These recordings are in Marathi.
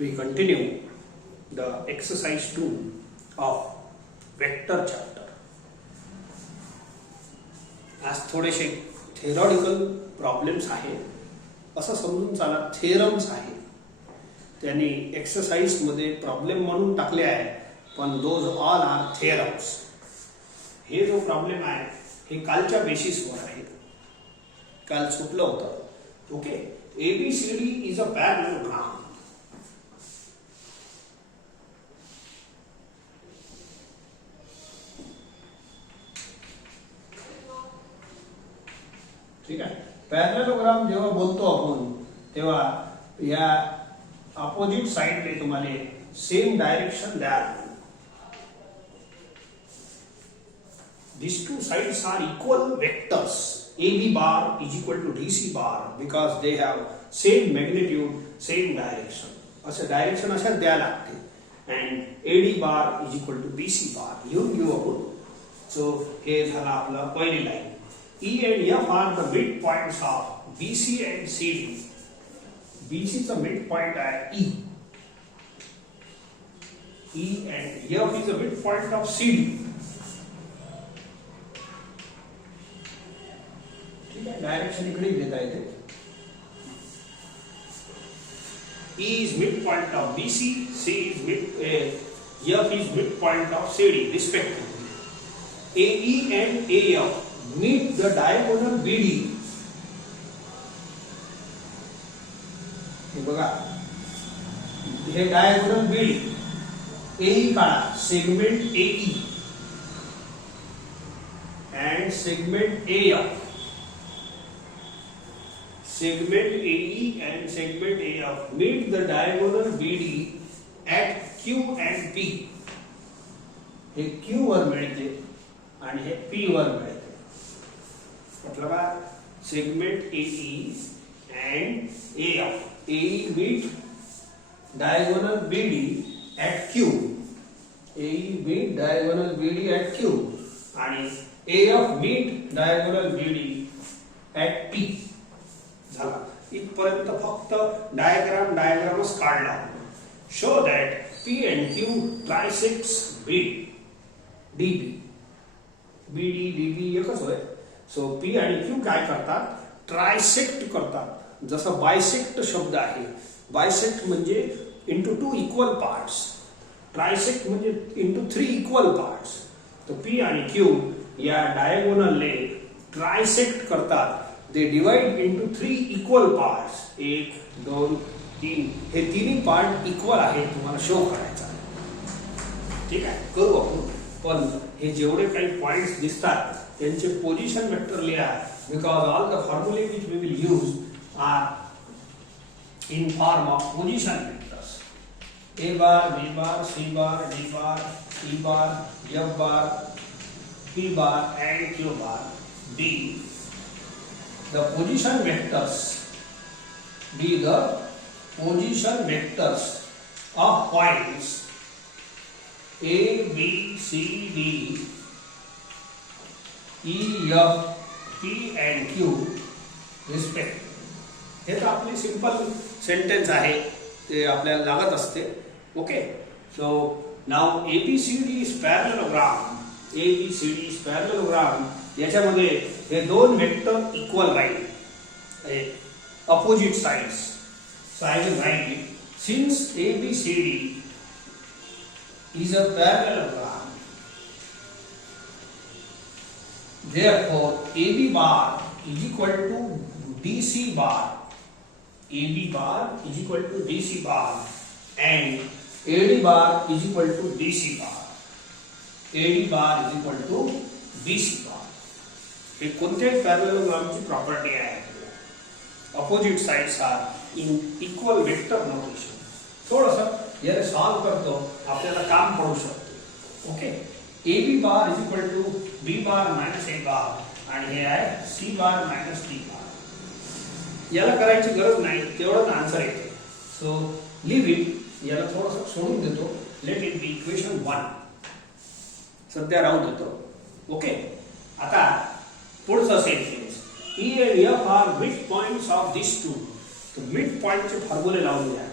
we continue the exercise 2 of vector chapter. आज थोडेसे थेरॉटिकल प्रॉब्लेम्स आहेत, असं समजून चाला थेरम्स आहे. त्यांनी एक्सरसाइज मध्ये प्रॉब्लेम म्हणून टाकले आहे, पण दोज ऑल आर थेरम्स. हे जो प्रॉब्लेम आहे हे कालच्या बेसिसवर आहे, काल सुटलं होतं. Okay, ABCD is a parallelogram. ठीक आहे. पॅरलेलोग्राम जेव्हा बोलतो आपण तेव्हा या अपोजिट साइडले तुम्हाला सेम डायरेक्शन द्याल. These two sides are equal vectors. AB bar is equal to DC bar because they have same magnitude, same direction. असे डायरेक्शन अशा द्या लागते. And AD bar is equal to BC bar. येऊन घेऊ आपण. So हे झाला आपला पहिली line. E and F are the midpoints of BC and CD. BC चा midpoint आहे E. E and F is the midpoint of CD. ठीक आहे, डायरेक्शन इकडे देता येते. E is midpoint of BC, F is midpoint of CD respectively. AE and AF meet the diagonal BD. हे बघा, हे डायगोनल BD. AE काढा, segment AE and segment AF. Segment AE and segment AF meet the diagonal BD at Q and P. हे Q वर मिळते आणि हे P वर मिळते. मतलब segment AE and AF. AE meet diagonal BD at Q. AE meet diagonal BD at Q आणि AF meet diagonal BD at P. झाला. इथपर्यंत फक्त डायग्रामच काढला. Show that P and Q trisects DB. BD DB एकच होय. सो P आणि Q काय करतात? ट्रायसेक्ट करतात. जसं बायसेक्ट शब्द आहे. बायसेक्ट म्हणजे इंटू 2 इक्वल पार्ट्स. ट्रायसेक्ट म्हणजे इंटू 3 इक्वल पार्ट्स. तो P आणि Q या डायगोनलने ट्रायसेक्ट करतात. They divide into 3 equal parts. 1, 2, 3. हे तिन्ही पार्ट इक्वल आहे, तुम्हाला शो करायचा आहे. ठीक आहे, करू आपण. पण हे जेवढे काही पॉइंट्स दिसतात त्यांचे पोझिशन वेक्टर लिहा, बिकॉज ऑल द फॉर्म्युले which we will use are in form of position vectors. A bar, B bar, C bar, D bar, E bar, F bar, P bar and Q bar. D. The position vectors be the position vectors of points A, B, C, D, E, F, P and Q respectively. हे तर आपली सिंपल सेंटेन्स आहे, ते आपल्याला लागत असते. Okay, so now ABCD is parallelogram. ABCD is parallelogram. याच्यामध्ये हे दोन वेक्टर इक्वल राहील, opposite sides. So I will write it. Since ABCD is a parallelogram, therefore AB bar is equal to DC bar. AB bar is equal to DC bar and AD bar is equal to DC bar. AD bar is equal to BC bar. हे कोणत्याही पॅरलेलोग्रामची प्रॉपर्टी आहे. Opposite sides are in equal vector notation. थोडंसं याला सॉल्व करतो, आपल्याला काम पडू शकते. Okay, AB bar is equal to B bar minus A bar आणि हे आहे C bar minus D bar. याला करायची गरज नाही, तेवढंच आन्सर येते. So leave it. याला थोडंसं सोडून देतो. Let it be equation 1. सध्या राहू देतो. ओके, आता पुढचा sentence. E and F are midpoints of these two. तो मिड पॉइंटचे फॉर्म्युले लावून घ्या.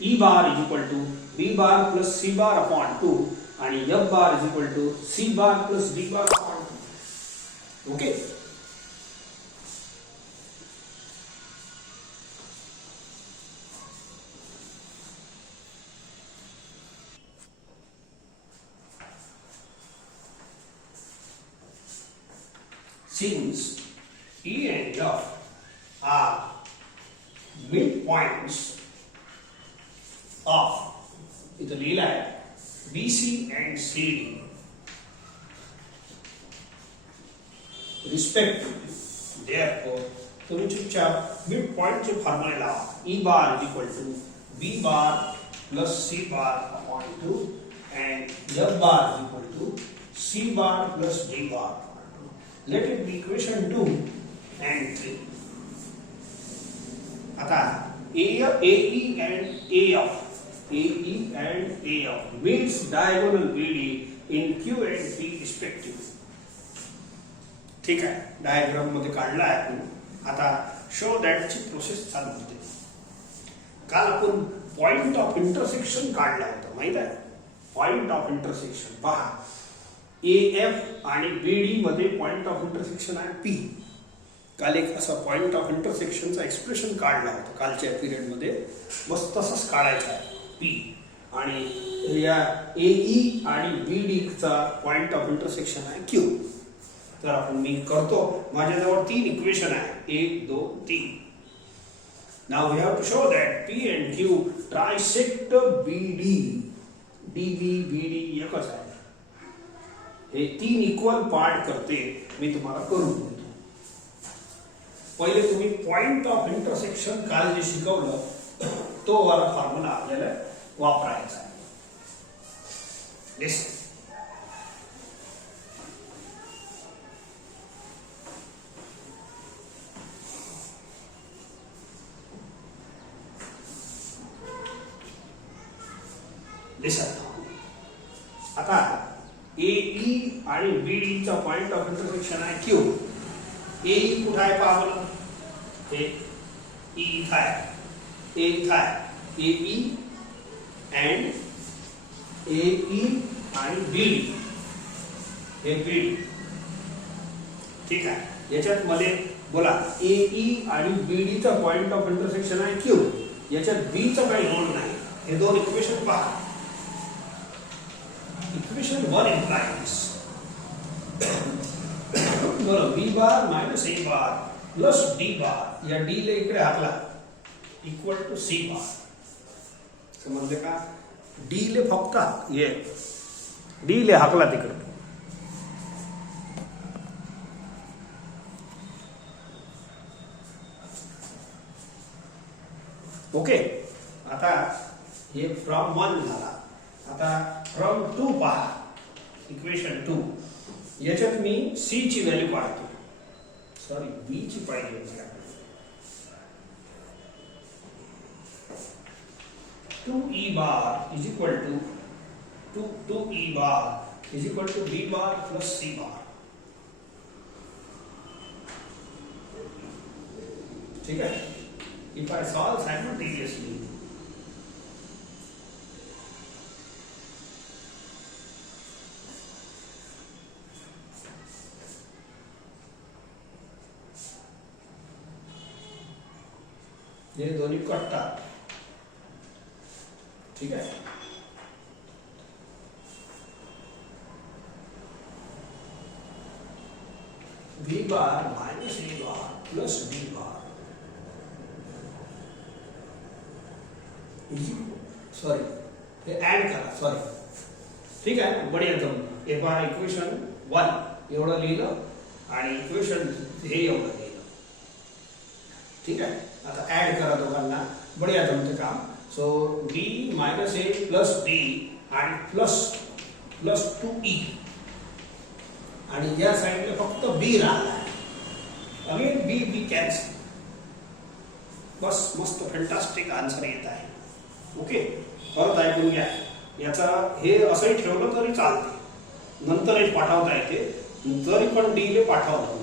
E bar is equal to B bar plus C bar upon 2 आणि F bar is equal to C bar plus D bar upon 2. Okay. Since E and F are midpoints of इथं लिहिलं आहे BC and CD respectively. Therefore, तुम्ही चुपचाप मिड पॉइंटचे फॉर्म्युला लावा. E bar is equal to B bar plus C bar upon 2 and F bar is equal to C bar plus D bar upon 2. Let it be equation 2 and 3. आता AE and AF meets diagonal BD in Q and P respectively. ठीक आहे, डायग्राम मध्ये काढला आहे आपण. आता शो दॅट ची प्रोसेस चालू होते. काल आपण पॉइंट ऑफ इंटरसेक्शन काढला होता, माहित आहे? पॉइंट ऑफ इंटरसेक्शन पहा, AF आणि BD मध्ये पॉइंट ऑफ इंटरसेक्शन आहे P. काल एक असा पॉइंट ऑफ इंटरसेक्शनचा एक्सप्रेशन काढला होता कालच्या पिरियड मध्ये. बस तसंच काढायचं आहे P. आणि या AE आणि BD चा पॉइंट ऑफ इंटरसेक्शन आहे Q. तर आपण मी करतो, माझ्याजवळ 3 इक्वेशन आहे, 1 2 3. Now we have to show that P and Q trisect BD. DB BD एकच आहे. हे 3 इक्वल पार्ट करते, मी तुम्हाला करून देतो. पहिले तुम्ही पॉइंट ऑफ इंटरसेक्शन काल जे शिकवलं तो वाला फॉर्म्युला आपल्याला वापरायचा आहे. लिस्ट आता AE आणि BD चा पॉइंट ऑफ इंटरसेक्शन आहे Q. AE कुठे आहे पहा बरं, हे E इथं आहे, A इथं आहे. AE and AE आणि BD हे BD. ठीक आहे, याच्यात मध्ये बोला AE आणि BD चा पॉइंट ऑफ इंटरसेक्शन आहे Q. याच्यात B चा काही रोल नाही. हे दोन इक्वेशन पहा. Equation 1 implies B bar minus A bar plus D bar, या D ले इकडे हाकला, equal to C bar. समजले का? D ले फक्त ये D ले हाकला तिकडे. ओके. आता हे फ्रॉम 1 झाला. आता फ्रॉम 2 पहा, इक्वेशन 2. याच्यात मी C ची व्हॅल्यू काढतो, सॉरी B ची पाहिजे आपल्याला. 2E bar is equal to 2E bar is equal to B bar plus C bar. ठीक है? If I solve simultaneously, ये दोनों कटतात. ठीक है? B bar minus A bar plus D bar. Sorry, हे ऍड करा, सॉरी. ठीक आहे, बढिया जमलं. हे पहा, इक्वेशन 1 एवढं लिहिलं आणि इक्वेशन हे एवढं लिहिलं. ठीक आहे, आता ऍड करा दोघांना, बढिया जमते काम. So B minus A plus D आणि प्लस 2E आणि या साइडला फक्त B राहिला आहे. Again B cancel. बस मस्त फॅन्टास्टिक आन्सर येत आहे. ओके, परत ऐकून घ्या. याचा हे असंही ठेवलं तरी चालते, नंतरही पाठवता येते, तरी पण D ले पाठवलं.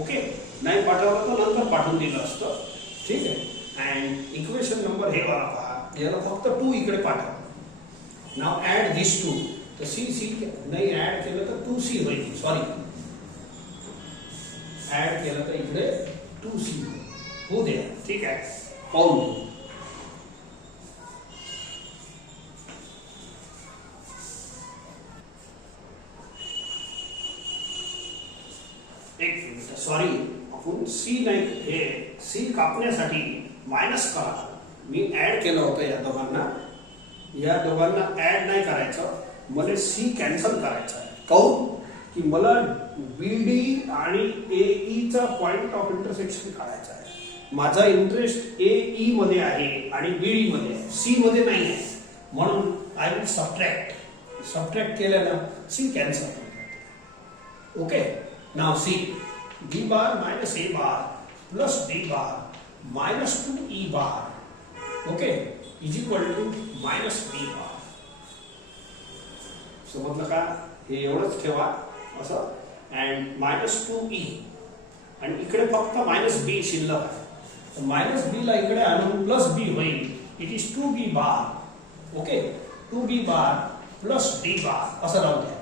ओके, नाही पाठवलं तर नंतर पाठवून दिलं असतं. ठीक आहे. अँड इक्वेशन नंबर हे वाला पहा, याला फक्त 2 इकडे पाठव. नाव ऍड दिस 2. तर सी नाही ऍड केलं तर 2c होईल. सॉरी, ऍड केलं तर इकडे 2c होऊ द्या. ठीक आहे, पाहून एक मिनिट. सॉरी, आपण सी नाही, हे सी कापण्यासाठी मायनस करा. मी ऍड केलं होतं या दोघांना ऍड नाही करायचं. मला सी कॅन्सल करायचं आहे. काहून की मला बीडी आणि एई चा पॉइंट ऑफ इंटरसेक्शन काढायचा आहे. माझा इंटरेस्ट एई मध्ये आहे आणि बीडी मध्ये आहे, सी मध्ये नाही आहे. म्हणून आय विल सबट्रॅक्ट केल्यानं C cancel. Okay, now C B bar minus A bar plus D bar minus 2 E bar, okay, is equal to minus B bar. समजलं का? हे एवढंच ठेवा असं. अँड मायनस 2e आणि इकडे फक्त मायनस बी शिल्लक आहे. तर मायनस बी ला इकडे आणून प्लस बी होईल. It is 2b bar. Okay, 2b bar plus D बार असं राहू द्या.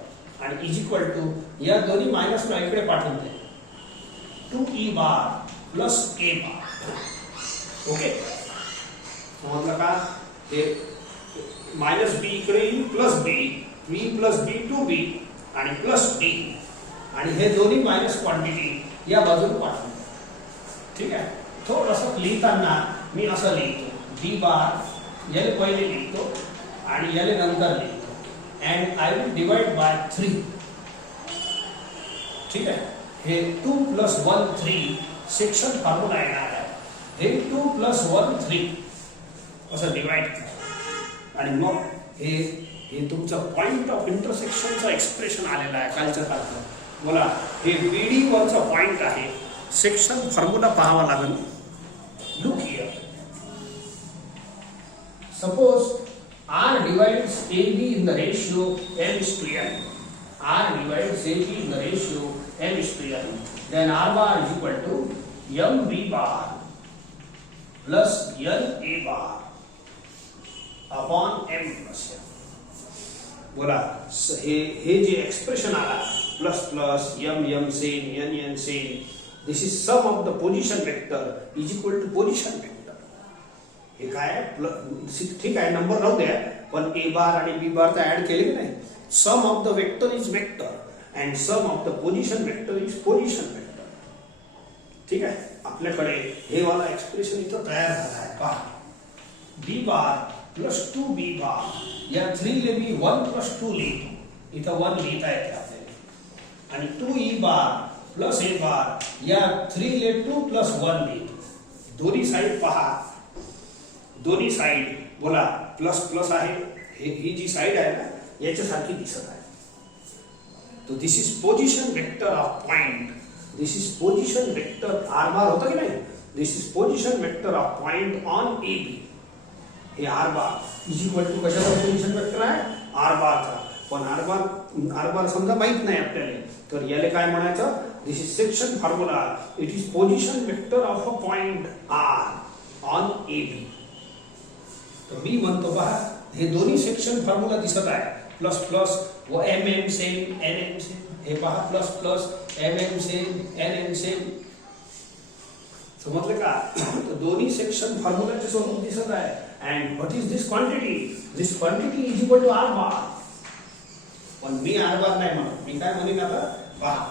आणि इज इक्वल टू या दोन्ही मायनसला इकडे पाठवून द्या. 2e bar plus a bar. Okay, समजलं का? हे मायनस बी इकडे येईल प्लस बी, बी प्लस बी 2b आणि प्लस डी, आणि हे दोन्ही मायनस क्वांटिटी या बाजूला पाठवून. ठीक आहे, थोडंसं लिहिताना मी असं लिहितो, डी बार याले पहिले लिहितो आणि याले नंतर लिहितो. And I will divide by 3. ठीक आहे, हे 2 प्लस 1 3 सेक्शन फॉर्म्युला येणार आहे. हे 2 प्लस 1 3 असं डिवाइड करा. आणि मग हे तुमचं पॉइंट ऑफ इंटरसेक्शनचं एक्सप्रेशन आलेलं आहे कालच्या सारखं. बोला, हे बीडी वरचा पॉइंट आहे. सेक्शन फॉर्म्युला पाहावा लागेल. Look here, suppose R divides AB in the ratio m/n. R divides AB in the ratio m/n. Then R bar is equal to mb bar plus na bar upon m plus n. बोला, हे जे एक्सप्रेशन आला प्लस प्लस m सेन n सेन, this is sum of the position vector is equal to position vector. हे काय ठीक आहे, नंबर राहू द्या, पण ए बार आणि बी बार तर ऍड केले की नाही. Sum of the vector is vector and sum of the position vector is position vector. ठीक आहे, आपल्याकडे हे वाला एक्सप्रेशन इथं तयार झाला आहे. पहा, बी बार प्लस 2b बार, या 3 ले मी 1 प्लस 2 लिहितो. इथं 1 लिहिता येते आपल्याला. आणि 2e बार प्लस a बार, या 3 ले 2 प्लस 1 लिहितो. दोन्ही साइड पहा, दोन्ही साइड बोला प्लस प्लस आहे. ही जी साइड आहे ना याच्यासारखी दिसत आहे. तो this is position vector of point. This is position vector. R bar होतं की नाही, this is position vector of point on A B. हे R bar is equal to कशाचा पोझिशन वेक्टर आहे? आर बारचा. पण आर बार समजा माहित नाही आपल्याला, तर याला काय म्हणायचं? This is section formula. It is position vector of a point R on A B. तर मी म्हणतो पहा, हे दोन्ही सेक्शन फॉर्म्युला दिसत आहे. प्लस प्लस व M M same N M same. हे पहा, plus plus M M same N M same. समजलं का? तर दोन्ही सेक्शन फॉर्म्युलाचे स्वरूप दिसत आहे. And what is this quantity? This quantity is equal to R bar. पण मी आर बार नाही म्हणत, मी काय म्हणेन आता? पहा,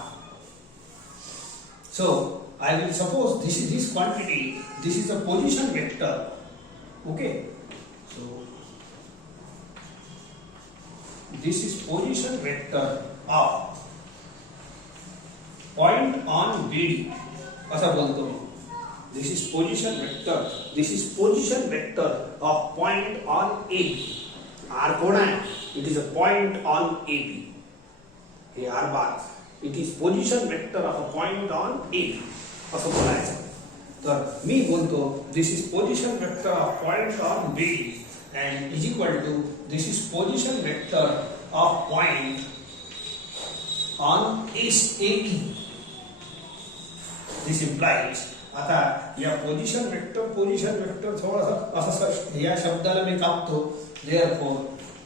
so I will suppose this is this quantity, this is a position vector. Okay, so this is position vector of point on BD. असा बोलतो मी. This is position vector. This is position vector of point on AB. R कोण आहे? It is a point on AB. हे R bar. It is position vector of a point on AB. असं बोलायचं. तर मी बोलतो this is position vector of point on BD and is equal to this is position vector of point on AE. This implies आता या पोझिशन वेक्टर थोडंसं असं या शब्दाला मी कापतो. Therefore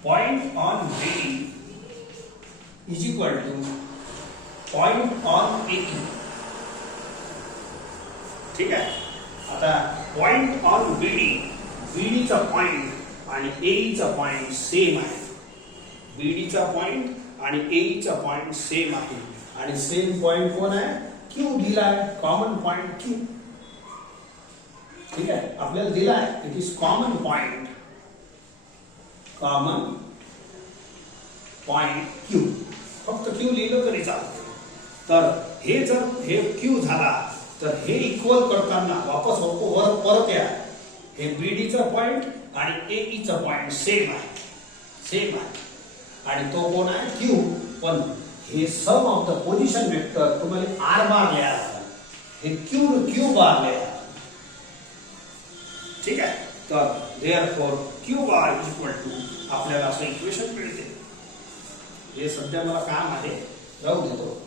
point on B is equal to point on A. ठीक आहे. आता पॉइंट ऑन बीडी चा पॉइंट आणि ए चा पॉइंट सेम आहे. बीडी चा पॉइंट आणि ए चा पॉइंट सेम आहे आणि सेम पॉइंट कोण आहे? क्यू दिलाय. Common point Q. ठीक आहे. आपल्याला दिलाय it is common point Q. फक्त क्यू लिहिलं तरी चालतं. तर हे जर हे क्यू झाला तर हे इक्वल करताना वापस परत या. हे बीडीचा पॉइंट आणि एईचा पॉइंट सेम आहे आणि तो कोण आहे? क्यू. पण हे sum of the position vector तुम्हाला आर बार लिहायला, हे क्यू बार लिहा. ठीक आहे. तर therefore Q bar is equal to आपल्याला असं इक्वेशन मिळते. हे सध्या मला काम आहे, राहू देतो.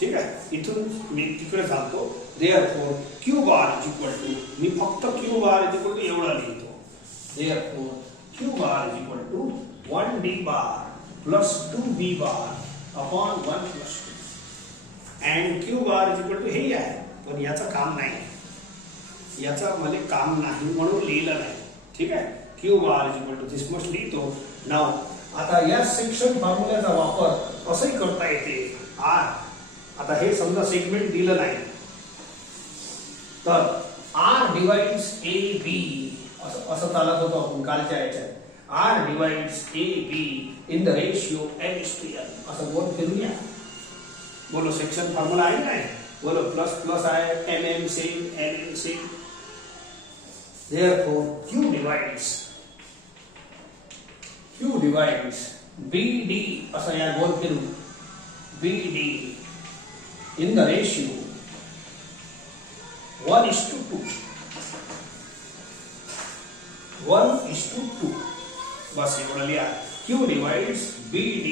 ठीक आहे. इथून मी तिकडे जातो. Therefore Q bar is equal to, मी फक्त Q bar is equal to एवढा लिहितो. Therefore Q bar is equal to 1d bar plus 2b bar upon 1 plus 2 and Q bar is equal to हे आहे. पण याचं काम नाही, याचा मला काम नाही म्हणून लिहिलं नाही. ठीक आहे. Q bar is equal to this must लिहितो. नाव आता या सेक्शन फॉर्म्युल्याचा वापर असंही करता येते. आता हे समजा सेगमेंट दिलं नाही तर आर डिवाइड्स ए बी असं चालत होतं आपण कालच्या याच्यात. R divides A B in the ratio m n. असं बोल फिरूया. बोलो सेक्शन फॉर्म्युला आहे नाही. बोलो प्लस प्लस आहे, m same, n same. Therefore, Q divides BD असं या गोल फिरू BD in the ratio 1:2. 1:2. बस एवढं लिहा. Q divides BD.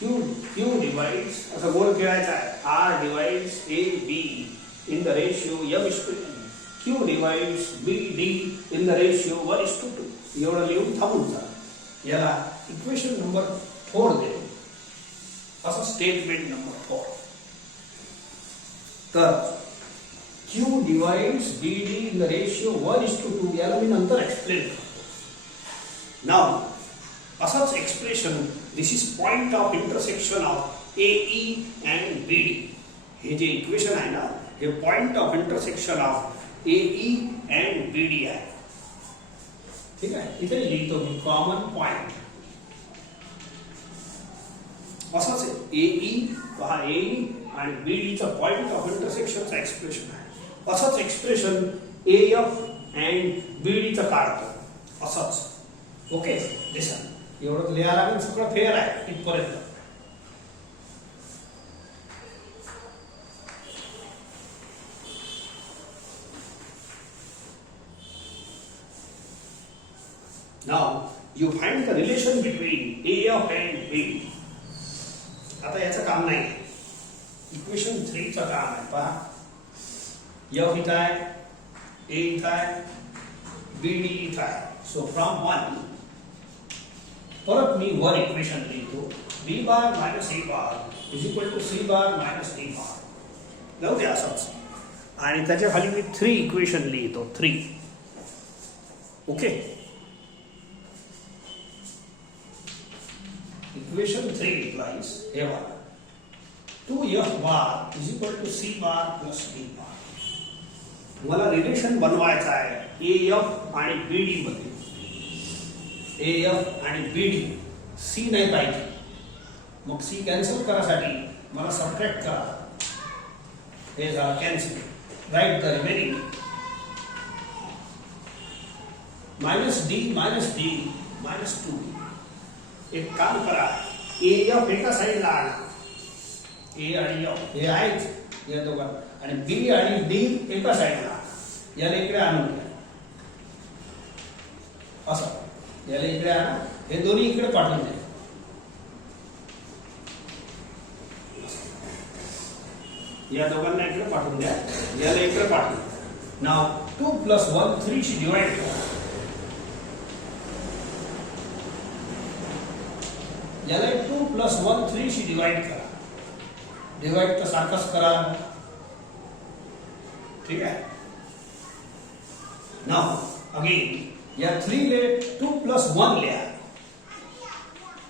Q divides असं गोल खेळायचा आहे. R divides AB in the ratio M/N. Q divides BD in the ratio 1:2. एवढं लिहून थांबून जा. याला इक्वेशन नंबर 4 दे. असं स्टेटमेंट नंबर 4. तर Q divides BD in the ratio 1:2 याला मी नंतर एक्सप्लेन करतो. नाउ असंच expression this is point of intersection of AE and BD. हे जे इक्वेशन आहे ना हे point of intersection of AE and BD आहे. ठीक आहे. इथे लिहितो मी कॉमन पॉइंट. असंच AE पहा AE आणि BD चा पॉइंट ऑफ इंटरसेक्शनचा एक्सप्रेशन आहे. असंच एक्सप्रेशन AF अँड BD चा काढतो असंच. ओके. लिसन एवढं लिहायला लागेल. सगळं फेअर आहे इथपर्यंत. Now you find the relation between AF and BD. आता याचं काम नाही. इक्वेशन 3 चं काम आहे. पहा F इथं आहे, A इथं आहे, BD इथं आहे. सो फ्रॉम 1 परत मी वर इक्वेशन लिहितो. B bar minus A bar is equal to C bar minus D bar. जाऊ दे असंच. आणि त्याच्या खाली मी 3 इक्वेशन लिहितो. 3. Okay. Equation 3 implies A bar 2F bar is equal to C bar plus D bar. मला रिलेशन बनवायचा आहे AF आणि BD मध्ये. AF आणि BD. C नाही पाहिजे. मग C कॅन्सल करासाठी मला सबट्रॅक्ट करा. हे झालं cancel. Right the remaining -D -2. एक काम करा. AF एका साईडला आणा. A आणि F हे आहेच या दोघांना आणि B आणि D एका साईडला. याला इकडे आणून घ्या. असं याला इकडे आणा. हे दोन्ही इकडे पाठवून द्या. या दोघांना इकडे पाठवून द्या, याला इकडे पाठवून. नाव 2 + 1 3 शी डिवाइड करा. याला 2 + 1 3 शी डिवाइड करा. डिवाइड तर सारखंच करा. ठीक आहे. नाव अगेन या 3 ले 2 + 1 लिहा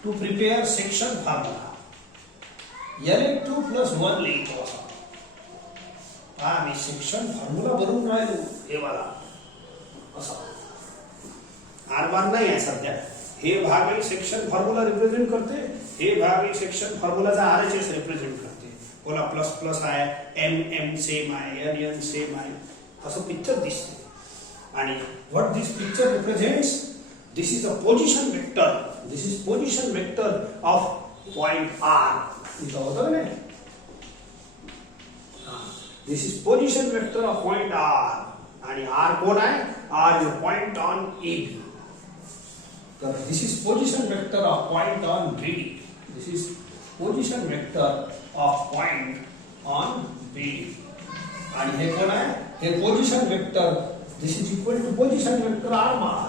टू प्रिपेअर सेक्शन फॉर्म्युला. याले 2 + 1 लिहितो असा. मी सेक्शन फॉर्म्युला बनवून राहिलो हे वाला असा. आर बार नाही आहे सध्या. हे भाग एक सेक्शन फॉर्म्युला रिप्रेझेंट करते, हे भाग एक सेक्शन फॉर्म्युलाचा आरएचएस रिप्रेझेंट करते. कोला प्लस प्लस आहे, एम एम सेम आहे, एन एन सेम आहे, असं पिक्चर दिसते. आणि what this picture represents, this is a position vector. This is position vector of point R. इथं होतं नाही. This is position vector of point R. आणि R कोण आहे? R is a point on AB. तर this is position vector of point on BD. This is position vector of point on BD. आणि हे कोण आहे? हे position vector. This is equal to position vector R bar.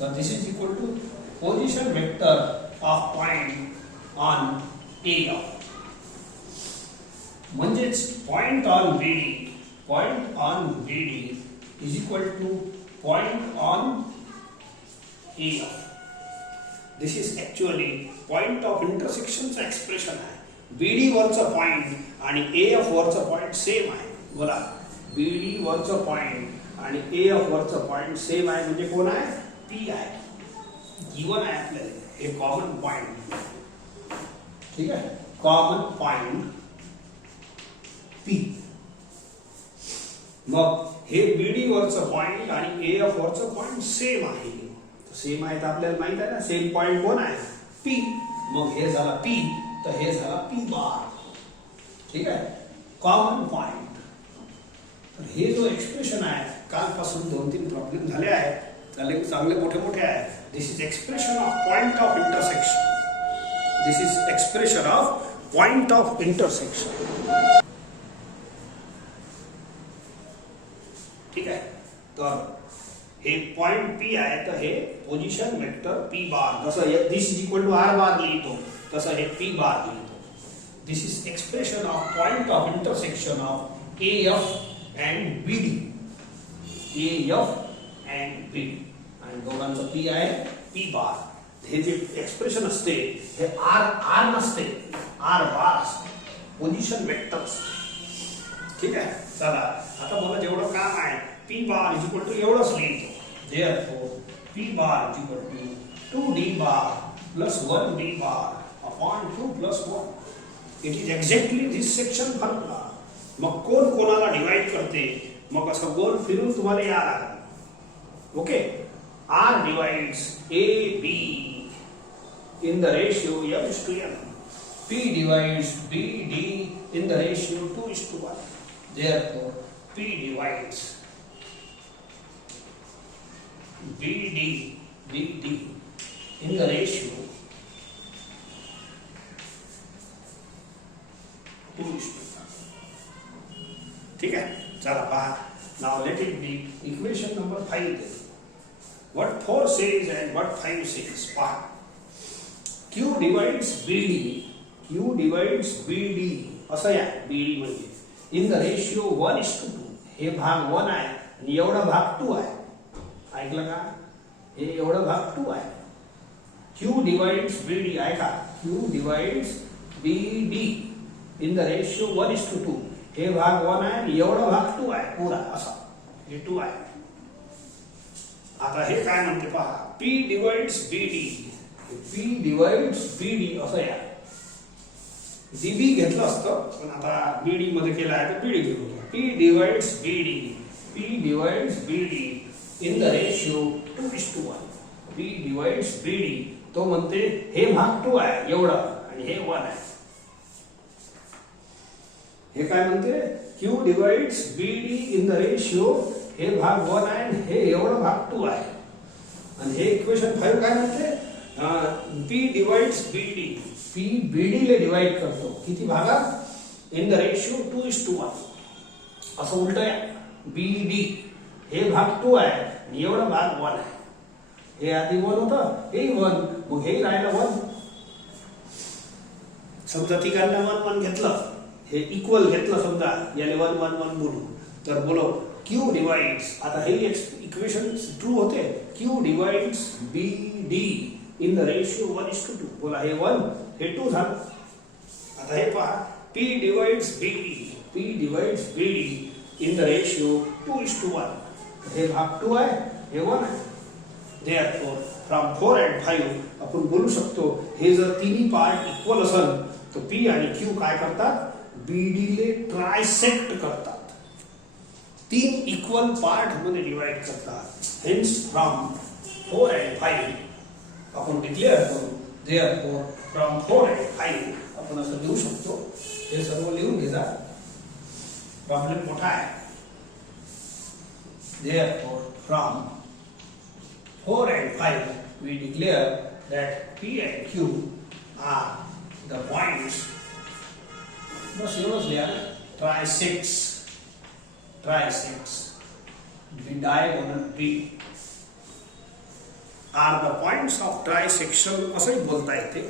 तर this is equal to position vector of point on A. म्हणजेच point on BD is equal to point on A. This is actually point of इंटरसेक्शनचं एक्सप्रेशन आहे. बीडी वरचं पॉइंट आणि एफ वरचं पॉइंट सेम आहे. बोला, बीडी वरचं पॉइंट आणि एफ वरचं पॉइंट सेम आहे म्हणजे कोण आहे? पी आहे. गिवन आहे आपल्याला हे कॉमन पॉइंट. ठीक आहे, कॉमन पॉइंट पी. मग हे बीडी वरचं पॉइंट आणि एफ वरचं पॉइंट सेम आहे. सेम आहे तर आपल्याला माहित आहे ना, सेम पॉइंट कोण आहे? पी. मग हे झाला पी, तर हे झाला पी बार. ठीक आहे, कॉमन पॉइंट. तर हे जो एक्सप्रेशन आहे, कालपासून 2-3 प्रॉब्लेम झाले आहेत, त्याले चांगले मोठे मोठे आहे. This is expression of point of intersection. This is expression of point of intersection. ठीक आहे. तर हे पॉइंट पी आहे, तर हे पोझिशन वेक्टर पी बार. जसं this is equal to R bar लिहितो, तसं हे पी बार लिहितो. This is expression of point of intersection of F and BD. F and BD आणि दोघांचं पी आहे पी बार. हे जे एक्सप्रेशन असते हे आर नसते, आर बार असते, पोझिशन वेक्टर असते. ठीक आहे. चला आता मला जेवढं काम आहे, P bar is equal to एवढंच लिहितो. Therefore, P bar is equal to 2D bar plus 1D bar upon 2 plus 1. It is exactly this section formula. मग कोण कोणाला डिवाइड करते, मग असं गोल फिरून तुम्हाला यायला लागेल. Okay. R divides AB in the ratio M:1. P divides BD in the ratio 2:1. Therefore, P divides BD in the ratio 2:1. ठीक है. चला पहा. Now let it be equation number 5. What 4 says and what 5 says. पहा. Q divides BD असं या BD म्हणजे in the ratio 1:2. हे भाग 1 आहे आणि एवढा भाग 2 आहे. ऐकलं का? हे एवढं भाग 2 आहे. Q divides BD ऐका. Q divides BD in the ratio 1:2. हे भाग 1 आहे आणि एवढा भाग 2 आहे पुरा असा. हे 2 आहे. आता हे काय म्हणते पहा. P divides BD. P divides BD असं या. DB घेतलं असतं पण आता BD मध्ये केलं आहे तर BD घेऊ. P divides BD. P divides BD in the ratio 2:1. P divides BD. तो म्हणते हे भाग 2 आहे एवढा आणि हे 1 आहे. हे काय म्हणते? Q divides BD in the ratio हे भाग 1 आहे आणि हे एवढा भाग 2 आहे. आणि हे इक्वेशन 5 काय म्हणते? P divides BD. P BD ले डिवाइड करतो. किती भागात? In the ratio 2:1. असं उलट आहे. BD हे भाग 2 आहे आणि एवढा भाग 1 आहे. हे आधी 1 होतं, हे 1, मग हे राहिलं 1. समजा तिघांना 1 1 घेतलं, हे इक्वल घेतलं, समजा याने 1 1 1 बोलू, तर बोलो Q डिवाइड्स, आता हे इक्वेशन ट्रू होते, Q divides BD in the ratio 1:2. बोला हे 1 हे 2 झालं. आता हे पहा, P divides BD in the ratio 2:1. हे भाग 2 आहे, हे 1 आहे. Therefore, from 4 and 5 आपण बोलू शकतो, हे जर तिन्ही पार्ट इक्वल असेल तर P आणि Q काय करतात, BD ले ट्रायसेक्ट करतात, 3 इक्वल पार्ट मध्ये डिवाइड करतात. हेन्स फ्रॉम 4 and 5 आपण डिक्लेअर करू. Therefore, from 4 and 5 आपण असं लिहू शकतो. हे सर्व लिहून घ्या, प्रॉब्लेम मोठा आहे. Therefore, from 4 and 5 we declare that P and Q are the points. बस एवढंच लिहा. Trisects the diagonal B are the points of trisection. असंही बोलता येते.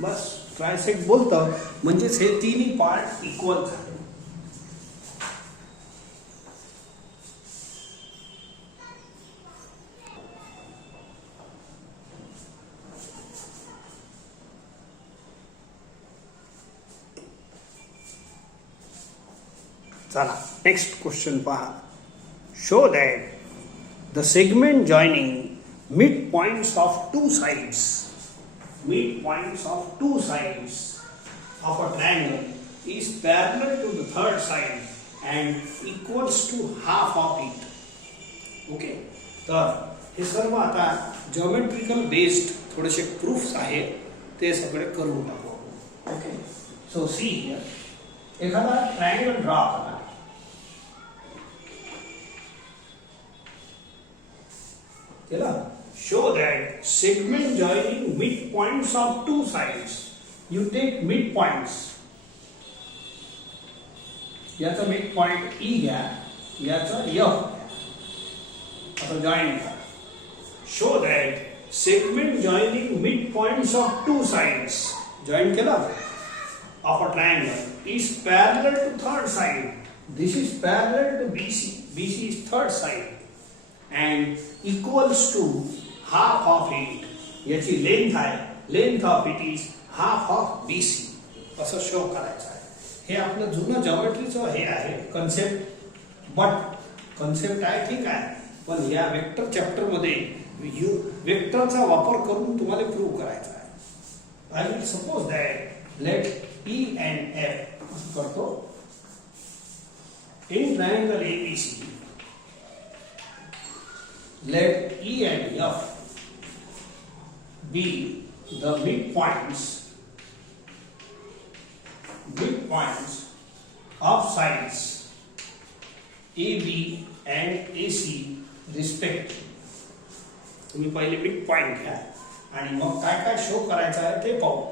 बस ट्रायसेक्ट बोलतं म्हणजेच हे तिन्ही पार्ट इक्वल झाले. चला नेक्स्ट क्वेश्चन पहा. Show that the segment joining mid points of two sides of a triangle is parallel to the third side and equals to half of it. Okay, तर हे सर्व आता जिओमेट्रिकल बेस्ड थोडेसे प्रूफ्स आहेत, ते सगळे करून टाकू. ओके, सो सी हियर, एखादा ट्रायंगल ड्रॉ करा. केला. Show that segment joining midpoints of two sides. You take midpoints. याचा midpoint E घ्या, याचा F घ्या. आता जॉइन करा. Show that segment joining midpoints of two sides. Join केला of a triangle is parallel to third side. This is parallel to BC. BC is third side and equals to half of it. याची लेंथ आहे, length of it is half of BC. असं शो करायचं आहे. हे आपलं जुनं जॉमेट्रीचं हे आहे कन्सेप्ट, बट कन्सेप्ट आहे ठीक आहे, पण या वेक्टर चॅप्टर मध्ये वेक्टरचा वापर करून तुम्हाला प्रूव्ह करायचा आहे. I will suppose that let E and F असं करतो. In triangle ABC let E and F be the midpoints of sides AB and AC respectively. तुम्ही पहिले मिड पॉइंट घ्या आणि मग काय काय शो करायचं आहे ते पाहू.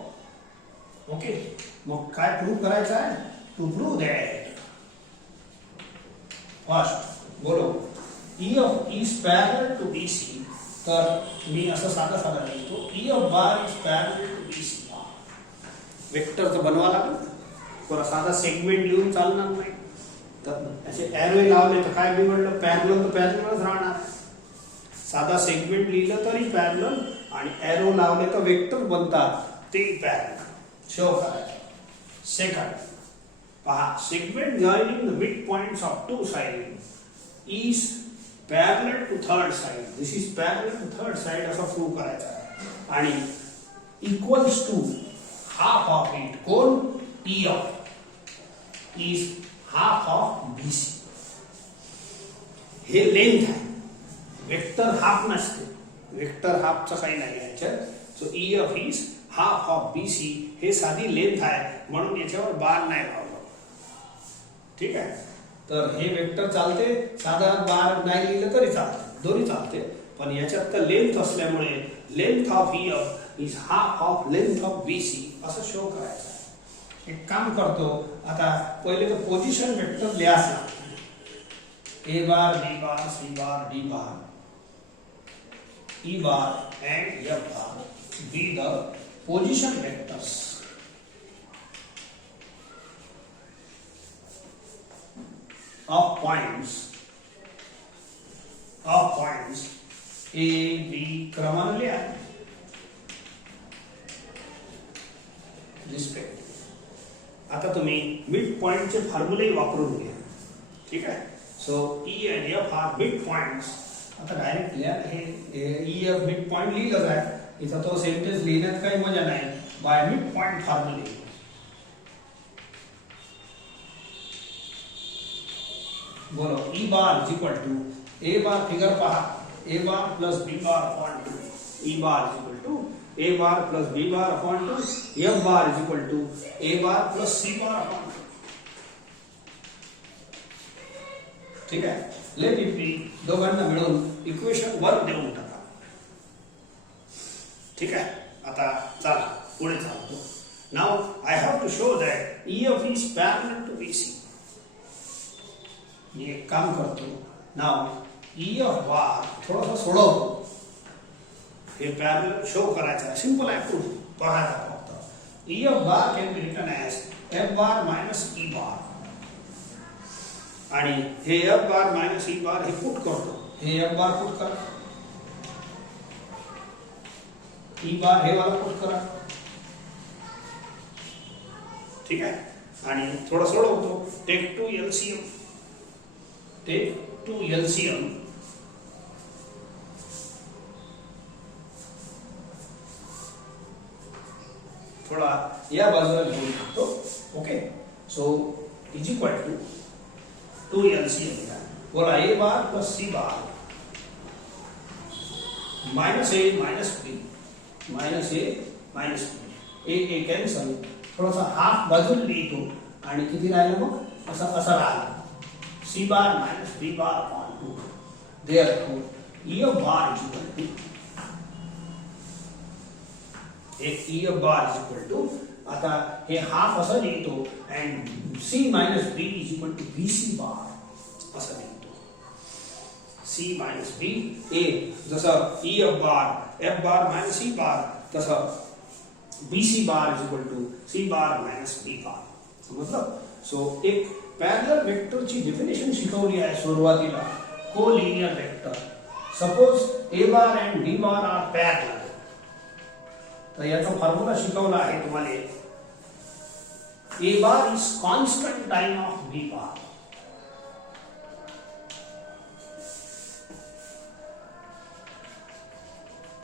ओके, मग काय प्रूव्ह करायचं आहे, टू प्रूव्ह दॅट फर्स्ट बोलो E of is parallel to BC. तर मी असं साधा लिहितो, E of bar is parallel to BC. वेक्टरचं बनवा लागेल, थोडा साधा सेगमेंट लिहून चालणार नाही. तर असे एरो लावले तर काय बिघडलं, पॅरलल तर पॅरललच राहणार. साधा सेगमेंट लिहिलं तरी पॅरलल आणि एरो लावले तर वेक्टर बनतात, ते पॅरलल शो करायचं. सेकंड पहा, segment joining the mid points of two side is parallel to third side. This is parallel to third side असं प्रूव्ह करायचं आहे आणि equals to half of it. कोण, E of is half of BC. हे लेंथ आहे, वेक्टर हाफ नसते, वेक्टर हाफचं काही नाही याच्यात. So E of is half of BC हे साधी लेंथ आहे, म्हणून याच्यावर बार नाही लावला. ठीक आहे, तर हे वेक्टर चालते, साधा बार नाही लिहिलं तरी चालते, दोन्ही चालते. पण याच्यात तर लेंथ असल्यामुळे length of E of is half of length of BC असं शो करायचं आहे. एक काम करतो आता, पहिले तर पोझिशन वेक्टर लिहास लागतो. A bar, B bar, C bar, D bar, E bar and F bar be the position vectors of points A, B क्रमाने लिहा. रिस्पेक्ट. आता तुम्ही मिड पॉइंटचे फॉर्म्युले वापरून घ्या. ठीक आहे. So E and F are mid points. आता डायरेक्ट लिहा. हे E F मिड पॉइंट लिहिलं आहे. इथं तो सेंटेन्स लिहिण्यात काही मजा नाही. बाय मिड पॉइंट फॉर्म्युले बोलो E bar is equal to A bar, figure पहा, A bar plus B bar upon 2. E bar is equal to A bar plus B bar upon 2. F bar is equal to A bar plus C bar upon 2. ठीक आहे. Let it be. दोघांना मिळून इक्वेशन 1 देऊन टाका. ठीक आहे. आता चला पुढे चालतो. Now I have to show that EF is parallel to BC. मी एक काम करतो. नाउ EF बार थोडासा सोडवतो. हे पॅरलल शो करायचं. सिंपल आहे. प्रूफ बघायचा फक्त. EF bar can be written as F bar minus E bar. आणि हे F bar minus E bar हे पुट करतो. हे F बार पुट करा, E बार हे वाला पुट करा. ठीक आहे. आणि थोडं सोडवतो. Take to LCM. थोडा या बाजूला घेऊन टाकतो. Okay. So is equal to 2 LCM. बोला A bar plus C bar minus A minus B minus A minus B. A cancel. थोडासा हाफ बाजूला लिहितो आणि किती राहिलं मग असं राहिलं. C bar minus B bar upon 2. Therefore EF bar is equal to EF bar is equal to. आता हे हाफ असं लिहितो and C minus B is equal to BC bar असं लिहितो. C minus B. A जसं EF bar F bar minus E bar तसं BC bar is equal to C bar minus B bar. समजलं. सो एक पॅरलल वेक्टरची डेफिनेशन शिकवली आहे सुरुवातीला. Collinear vector. Suppose A bar and D bar are parallel. तर याचा फॉर्म्युला शिकवला आहे तुम्हाला. A bar is constant time of B bar.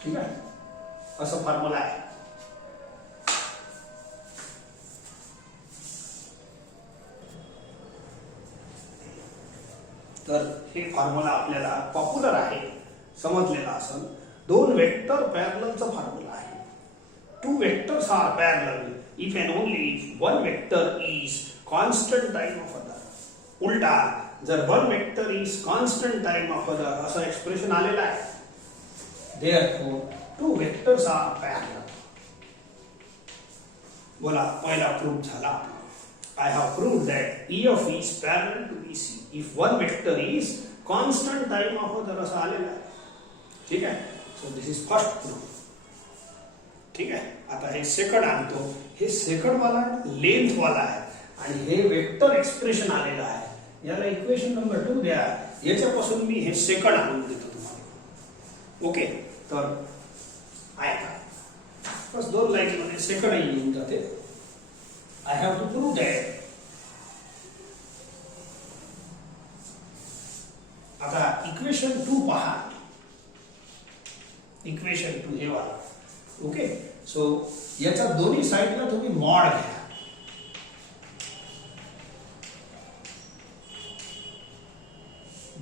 ठीक आहे. असं फॉर्म्युला आहे. तर हे फॉर्म्युला आपल्याला पॉप्युलर आहे, समजलेला असेल. दोन वेक्टर पॅरललचा फॉर्म्युला आहे. Two vectors are parallel if and only if one vector is constant time of other. उलटा जर one vector is constant time of other असं एक्सप्रेशन आलेलं आहे. Therefore two vectors are parallel. बोला पहिला प्रूफ झाला. I have proved that EF is parallel to BC if one vector is constant time of other असं आलेलं आहे. ठीक आहे. So this is first proof. ठीक आहे. आता हे सेकंड आणतो. हे सेकंड वाला लेंथ वाला आहे आणि हे वेक्टर एक्सप्रेशन आलेलं आहे. याला इक्वेशन नंबर 2 द्या. याच्यापासून मी हे सेकंड आणून देतो तुम्हाला. ओके. तर ऐका. बस 2 लाईन मध्ये सेकंड येऊन जाते. I have to prove that. आता इक्वेशन 2 पहा. इक्वेशन 2 हे वाला. ओके. सो याच्या दोन्ही साइडला तुम्ही मॉड घ्या.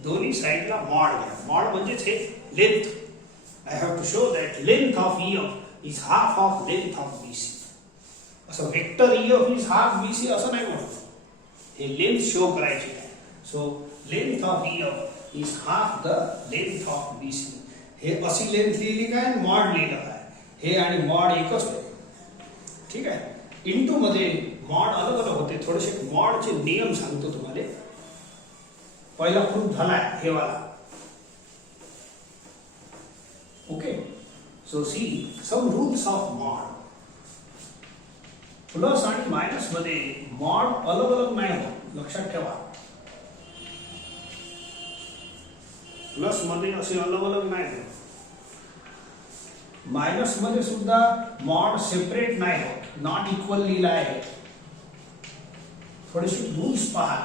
दोन्ही साइडला मॉड घ्या. मॉड म्हणजेच हे length. I have to show that length of EF is half of length of BC. असं vector EF is half BC असं नाही म्हणतो. हे लेंथ शो करायची आहे. So length of EF is half the length of BC. हे अशी लेंथ लिहिली काय मॉड लिहिलं काय. हे आणि मॉड एकच आहे. ठीक आहे. इंटू मध्ये मॉड अलग अलग होते. थोडेसे मॉडचे नियम सांगतो तुम्हाला. पहिला प्रूफ झालाय हे वाला. Okay, so see some rules of mod. Plus आणि मायनस मध्ये मॉड अलग अलग नाही होत, लक्षात ठेवा. प्लस मध्ये असे अलग अलग नाही होत. मायनस मध्ये सुद्धा मॉड सेपरेट नाही होत, नॉट इक्वल लिहिला आहे. थोडेसे रूल्स पहा.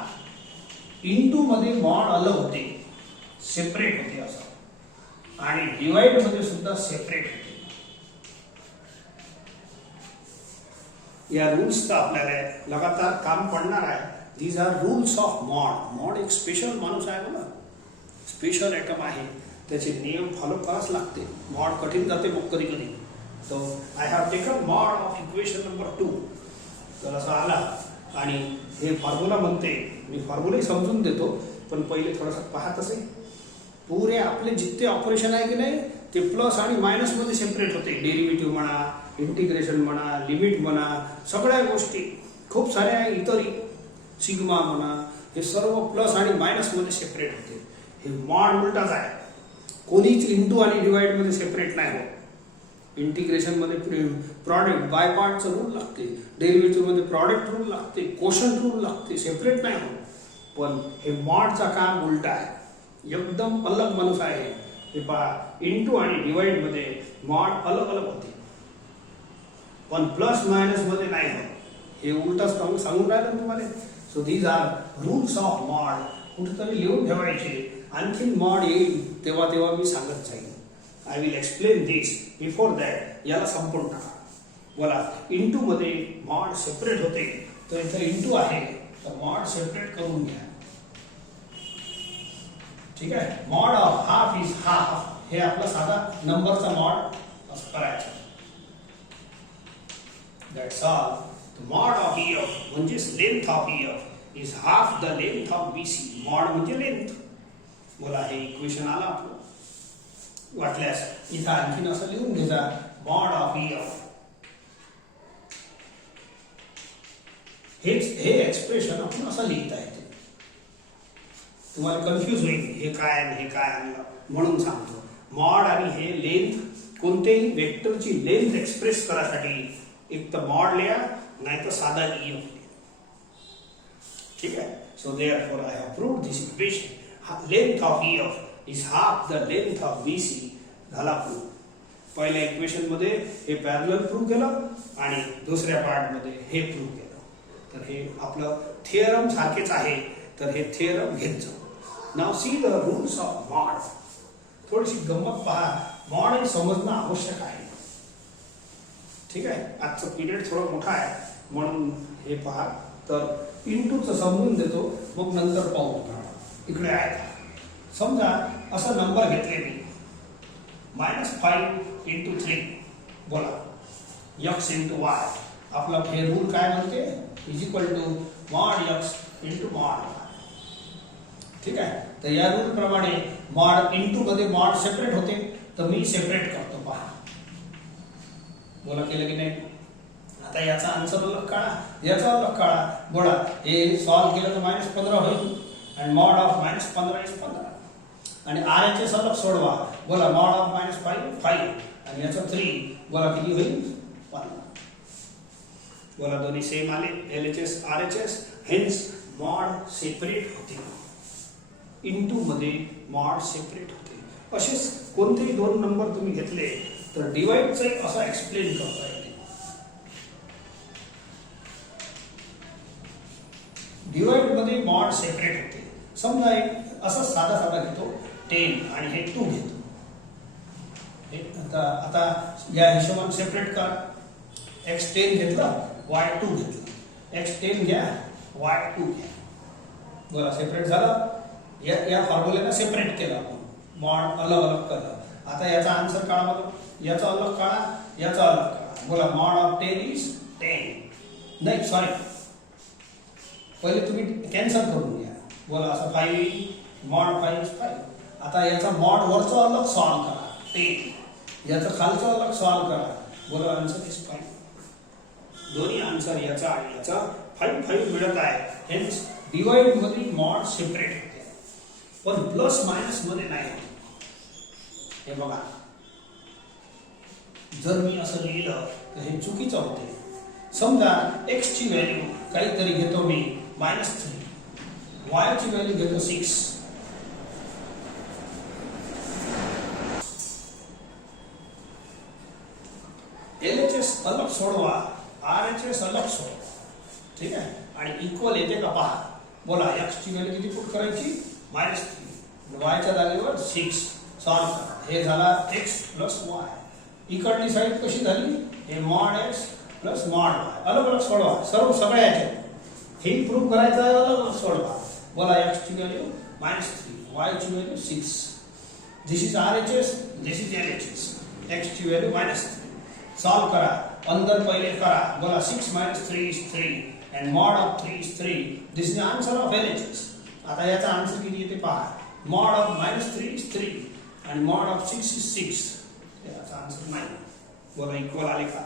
इंटू मध्ये मॉड अलग होते, सेपरेट होते असं. आणि डिवाइड मध्ये सुद्धा सेपरेट होते. या रूल्सचा आपल्याला लगातार काम पडणार आहे. These are rules of mod. Mod एक स्पेशल माणूस आहे बघा, स्पेशल आयटम आहे. त्याचे नियम फॉलो करावच लागते. मॉड कठीण जाते मग कधी कधी. So I have taken mod of equation number 2. तर असं आला आणि हे फॉर्म्युला म्हणते. मी फॉर्म्युलाही समजून देतो, पण पहिले थोडंसं पाहत असे. पुरे आपले जितके ऑपरेशन आहे की नाही ते प्लस आणि मायनस मध्ये सेपरेट होते. डेरिव्हेटिव्ह म्हणा, इंटिग्रेशन म्हणा, लिमिट म्हणा, सगळ्या गोष्टी खूप साऱ्या इतरही, सिग्मा म्हणा, हे सर्व प्लस आणि मायनस मध्ये सेपरेट होते. हे मॉड उलटाच आहे. कोणीच इंटू आणि डिवाइड मध्ये सेपरेट नाही होत. इंटिग्रेशन मध्ये प्रॉडक्ट बाय पार्टचं रूल लागते, डेरिव्हेटिव्ह मध्ये प्रॉडक्ट रूल लागते, कोशंट रूल लागते, सेपरेट नाही होत. पण हे मॉडचा काम उलटा आहे, एकदम अलग माणूस आहे. हे पहा, इंटू आणि डिवाइड मध्ये मॉड अलग अलग होते, पण प्लस मायनस मध्ये नाही होत. हे उलटाच सांगून राहिलं तुम्हाला. So these are rules of mod. कुठेतरी लिहून ठेवायचे. आणखीन मॉड येईल तेव्हा तेव्हा मी सांगत जाईल. I will explain this. Before that याला संपूर्ण टाका. बोला, इंटू मध्ये मॉड सेपरेट होते, तर इथं इंटू आहे, तर मॉड सेपरेट करून घ्या. ठीक आहे. Mod of half is half. हे आपला साधा नंबरचा मॉड असं करायचं. That's all. Mod of EF म्हणजेच length of EF is half the length of BC. Mod म्हणजे लेंथ. बोला, हे इक्वेशन आलं आपलं. वाटल्यास इथं आणखीन असं लिहून घ्यायचा, मॉड ऑफ EF. हे एक्सप्रेशन आपण असं लिहिता येते. तुम्हाला कन्फ्यूज होईल, हे काय आणि हे काय आणलं म्हणून सांगतो. मॉड आणि हे लेंथ, कोणतेही वेक्टरची लेंथ एक्सप्रेस करायसाठी एक तर मॉड लिहा, नाही तर साधा EF लिहा. ठीक आहे. So therefore I have proved this equation. Length of EF is half the length of BC. झाला प्रूव्ह. पहिल्या इक्वेशन मध्ये हे पॅरलल प्रूव्ह केलं आणि दुसऱ्या पार्ट मध्ये हे प्रूव्ह केलं. तर हे आपलं थिअरम सारखेच आहे. तर हे थिअरम घेत जाऊ. नाव see the rules of mod. थोडीशी गंमत पहा. मॉड हे समजणं आवश्यक आहे. ठीक आहे. आजचं पिरियड थोडं मोठा आहे म्हणून हे पहा. तर इंटूचं समजून देतो, मग नंतर पाहू. इकडे आहे. समजा असा नंबर घेतले मी, -5 × 3. बोला, x × y. आपला हे रूल काय म्हणते, is equal to mod x × mod y. ठीक आहे. तर या रूल प्रमाणे मॉड इंटू मध्ये मॉड सेपरेट होते, तर मी सेपरेट करतो. पहा, बोला, केलं की नाही. आता याचा आन्सर अलग काढा, याचा अलग काढा. बोला, हे सॉल्व केलं तर -15 होईल. आणि मॉड ऑफ -15 इज 15. आणि RHS अलग सोडवा. बोला, मॉड ऑफ -5 5. आणि याचा 3. बोला, किती होईल 1. बोला, दोन्ही सेम आले. LHS RHS. Hence mod separate होते. इंटू मध्ये मॉड सेपरेट होते. असेच कोणतेही दोन नंबर तुम्ही घेतले तर डिवाइडचं असं एक्सप्लेन करता येते. डिवाइड मध्ये मॉड सेपरेट होते. समजा एक असं साधा घेतो 10 आणि हे 2 घेतो. आता या हिशोबाने सेपरेट कर. x10 घेतलं, y2 घेतलं. x10 घ्या, y2 घ्या. बरं, सेपरेट झालं. या फॉर्म्युलेला सेपरेट केलं आपण. मॉड अलग अलग केलं. आता याचा आन्सर काढा. बघा, याचा अलग काढा, याचा अलग काढा. बोला, मॉड ऑफ 10 इज 10. नाही, सॉरी, पहिले तुम्ही कॅन्सल करून घ्या. बोला, असं 5, मॉड 5 इज 5. आता याचा मॉड वरचा अलग सॉल्व करा 10. याचा खालचा अलग सॉल्व करा. बोला, आन्सर इज 5. दोन्ही आन्सर याचा आणि याचा 5 5 मिळत आहे. हेन्स डिवाइड मध्ये मॉड सेपरेट होते, पण प्लस मायनस मध्ये नाही. हे बघा, जर मी असं लिहिलं तर हे चुकीचं होते. समजा x ची व्हॅल्यू काहीतरी घेतो मी -3, y ची व्हॅल्यू घेतो 6. LHS अलग सोडवा, RHS अलग सोडवा, ठीक आहे. आणि इक्वल येते का पहा. बोला, x ची व्हॅल्यू किती पुट करायची? -3, y च्या जागेवर 6. सॉल्व करा. हे झाला x + y. इकडली साईड कशी झाली? हे mod x + mod y. अलग अलग सोडवा, सगळ्या याच्यात हे प्रूव्ह करायचं आहे. अलग अलग सोडवा. बोला, x ची व्हॅल्यू -3, y ची value 6. This is RHS, this is LHS. x ची व्हॅल्यू -3. सॉल्व करा. अंदर पहिले करा. बोला, 6 - 3 is 3 and mod of 3 is 3. This is the answer of LHS. आता याचा आन्सर किती येते पहा. mod of -3 is 3 and mod of 6 is 6. याचा आन्सर नाही. बोला, इक्वल आले का?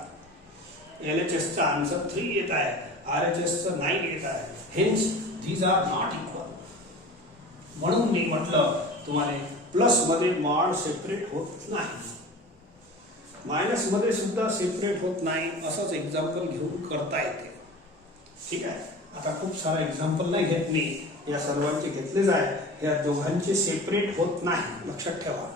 LHS चा आन्सर 3 येत आहे, RHS चा 9 येत आहे. Hence these are not equal. म्हणून मी म्हटलं तुम्हाला प्लस मध्ये मॉड सेपरेट होत नाही, मायनस मध्ये सुद्धा सेपरेट होत नाही. असंच एक्झाम्पल घेऊन करता येते. ठीक आहे. आता खूप सारा एक्झाम्पल नाही घेत मी, या सर्वांचे घेतलेच आहे. या दोघांचे सेपरेट होत नाही, लक्षात ठेवा.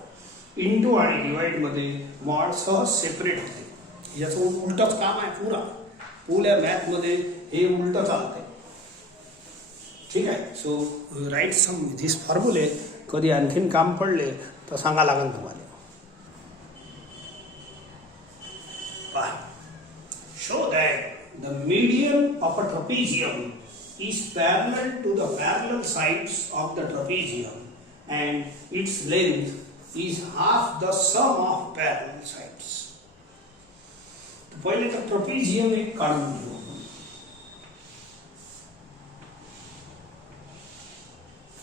इंटू आणि डिवाइड मध्ये मॉड सहज सेपरेट होते. याचं उलटच काम आहे पुऱ्या मॅथ मध्ये हे उलट चालते. ठीक आहे. सो राईट सम धिस फॉर्म्युले. कधी आणखीन काम पडले तर सांगा लागेल तुम्हाला. Show that the median of a trapezium is parallel to the parallel sides of the trapezium and its length is half the sum of parallel sides. तो पहिले तर trapezium एक काढून घेऊ.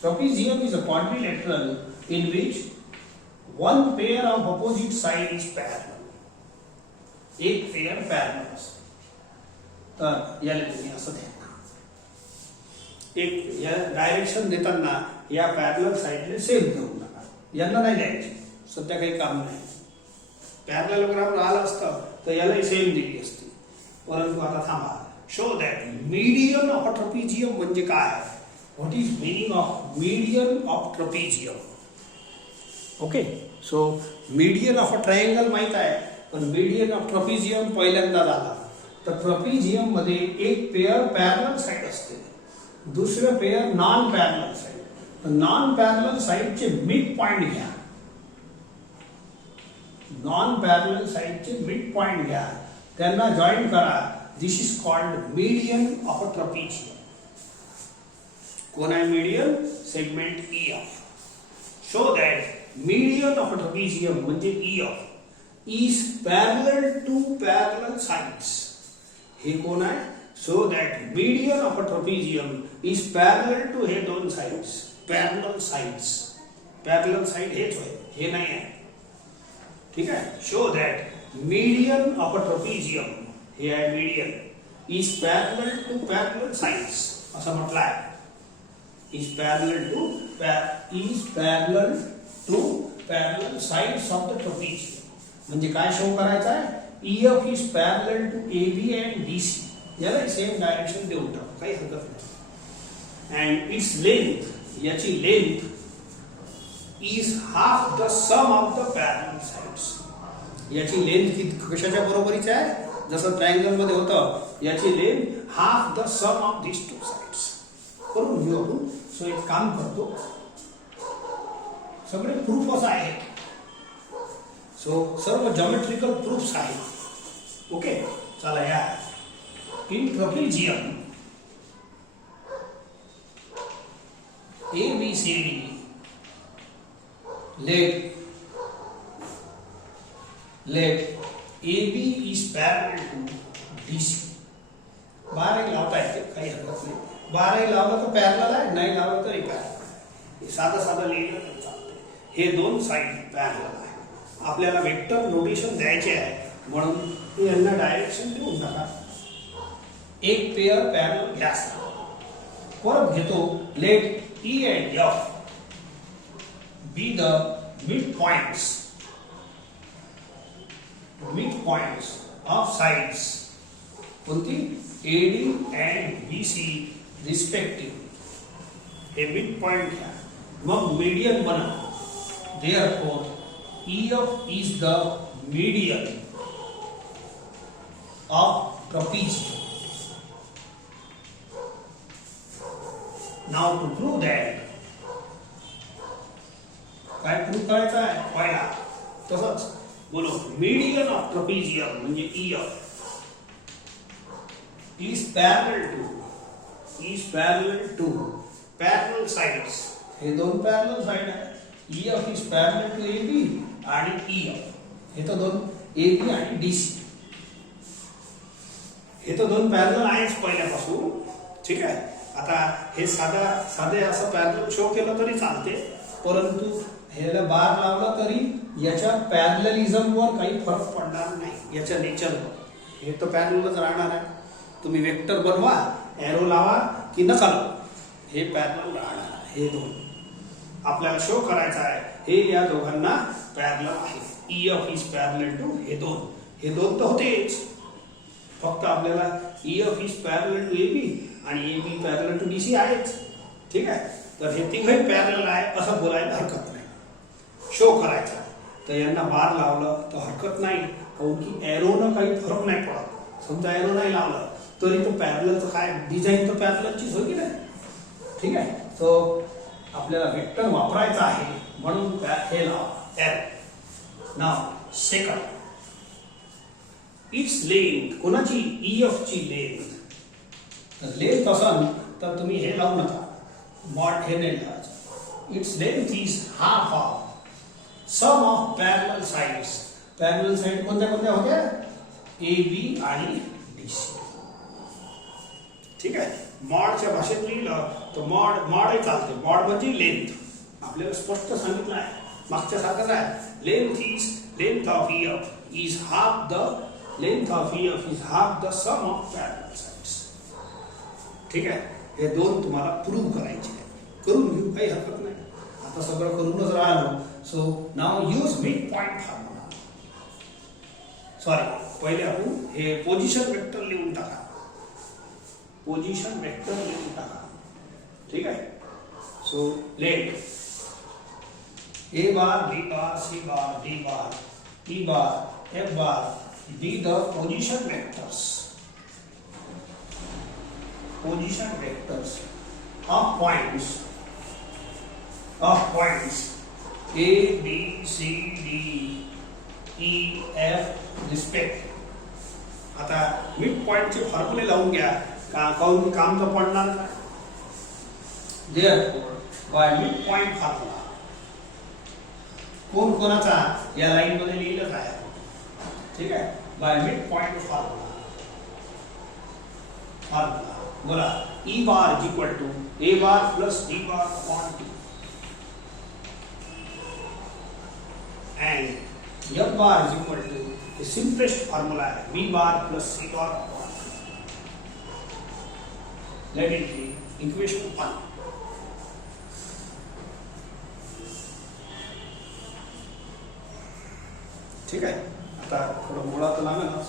Trapezium is a quadrilateral in which one pair of opposite side is parallel. एक पेयर पॅरलल असतो. तर याला तुम्ही असं द्या. एक या डायरेक्शन देताना या पॅरलल साईडने सेम देऊ नका. यांना नाही द्यायची, सध्या काही काम नाही. पॅरललोग्राम राहिलं असतं तर यालाही सेम दिली असती, परंतु आता थांबा. Show that median of a trapezium म्हणजे काय? What is meaning of median of trapezium? Okay. So median of a triangle माहित आहे, पण मीडियन ऑफ ट्रपेजियम पहिल्यांदा झाला. तर ट्रपेजियम मध्ये एक पेयर पॅरलल साइड असते, दुसरं पेयर नॉन पॅरलल साइड. तर नॉन पॅरलल साइडचे मिड पॉइंट घ्या. नॉन पॅरलल साइडचे मिड पॉइंट घ्या, त्यांना जॉईन करा. This is called median of a trapezium. कोण आहे median? Segment EF. Show that median of a trapezium म्हणजे EF is parallel to parallel sides. हे कोण आहे? So that median of a trapezium is parallel to हे दोन sides, parallel sides. Parallel side हेच होय, हे नाही आहे. ठीक आहे. Show that median of a trapezium, हे आहे median, is parallel to parallel sides. असं म्हटलं आहे. is parallel to parallel sides of the trapezium. म्हणजे काय शो करायचं आहे? EF is parallel to AB and DC. याला सेम डायरेक्शन देऊन टाकू, काही हरकत नाही. and its length, याची length is half the sum of the parallel sides. याची लेंथ कशाच्या बरोबरीची आहे? जसं ट्रायंगल मध्ये होतं, याची length half the sum of these two sides. करून घेऊ आपण. सो एक काम करतो, सगळे प्रूफ असं आहे. सो सर्व जॉमेट्रिकल प्रूफ्स आहेत. ओके. चला या. In trapezium ABCD let AB is parallel to DC. बारही लावता येते, काही हरकत नाही. बारही लावलं तर पॅरलल आहे, नाही लावलं तरी पॅरलल. साधं लिहिलं तर चालते. हे दोन साइड पॅरलल आहे. आपल्याला वेक्टर नोटेशन द्यायचे आहे, म्हणून यांना डायरेक्शन देऊन टाका. एक पेअर पॅरलल घ्यायचा. परत घेतो let E and F be the midpoints of sides कोणती AD and BC respectively. हे मिड पॉइंट घ्या, मग मीडियन बनवा. Therefore EF is the median of trapezium. Now to prove that, काय प्रूव्ह करायचं आहे पहिला तसंच बोलो. मीडियन ऑफ ट्रपेजियम म्हणजे EF is parallel to parallel sides. हे दोन पॅरलल साइड आहे. EF is parallel to AB आणि EF हे तर दोन AB आणि DC हे तर दोन पॅरलल आहेच पहिल्यापासून. ठीक आहे. आता हे साधे असं पॅरलल शो केलं तरी चालते, परंतु ह्याला बार लावला तरी याच्या पॅरललिझम वर काही फरक पडणार नाही. याच्या नेचरवर हे तर पॅरललच राहणार आहे. तुम्ही वेक्टर बनवा, एरो लावा की नका लावा, हे पॅरलल राहणार आहे. हे दोन आपल्याला शो करायचं आहे, हे या दोघांना पॅरलल आहे. EF इज पॅरलल टू हे दोन तर होतेच, फक्त आपल्याला EF is parallel to AB आणि AB पॅरलल टू DC आहेच. ठीक आहे. तर हे तिघही पॅरलल आहे असं बोलायला हरकत नाही. शो करायचा तर यांना बार लावलं तर हरकत नाही, काऊन की एरोनं काही फरक नाही पडत. समजा एरो नाही लावलं तरी तो पॅरललचं काय डिझाईन तर पॅरललचीच होती ना. ठीक आहे. सो आपल्याला वेक्टर वापरायचा आहे म्हणून हे लावा एरो. नाव सेकंड, इट्स लेंथ. कोणाची? EF ची लेंथ. लेंथ असेल तर तुम्ही हे लावू नका, मॉड हे नाही लावायचं. It's length is half of sum of parallel sides. Parallel side कोणत्या कोणत्या होत्या? AB आणि DC. ठीक आहे. मॉडच्या भाषेत लिहिलं तर मॉडही चालते. मॉड म्हणजे लेंथ. आपल्याला स्पष्ट सांगितलं आहे, मागच्या सारखंच आहे. Length of EF is half the sum of parallel sides. ठीक आहे. हे दोन तुम्हाला प्रूव्ह करायचे आहे. करून घेऊ, काही हरकत नाही. आता सगळं करूनच राहिलो. सो नाव use mid point formula. Sorry, पहिले आपण हे पोझिशन वेक्टर लिहून टाका. ठीक आहे. So let A bar, B bar, C bar, D bar, E bar, F bar be the position vectors of points A, B, C, D, E, F respectively. आता मिड पॉइंटचे फॉर्म्युले लावून घ्या, काऊन काम तर पडणार. Therefore by midpoint फॉर्म्युला कोण कोणाचा या लाईन मध्ये लिहिलं आहे. ठीक आहे. बाय मिड पॉइंट फॉर्म्युला बोला. E bar is equal to A bar plus D bar upon T and F bar is equal to the simplest formula B bar plus C bar upon T. Let it be equation 1. ठीक आहे. आता थोडं मुळात लागेलच.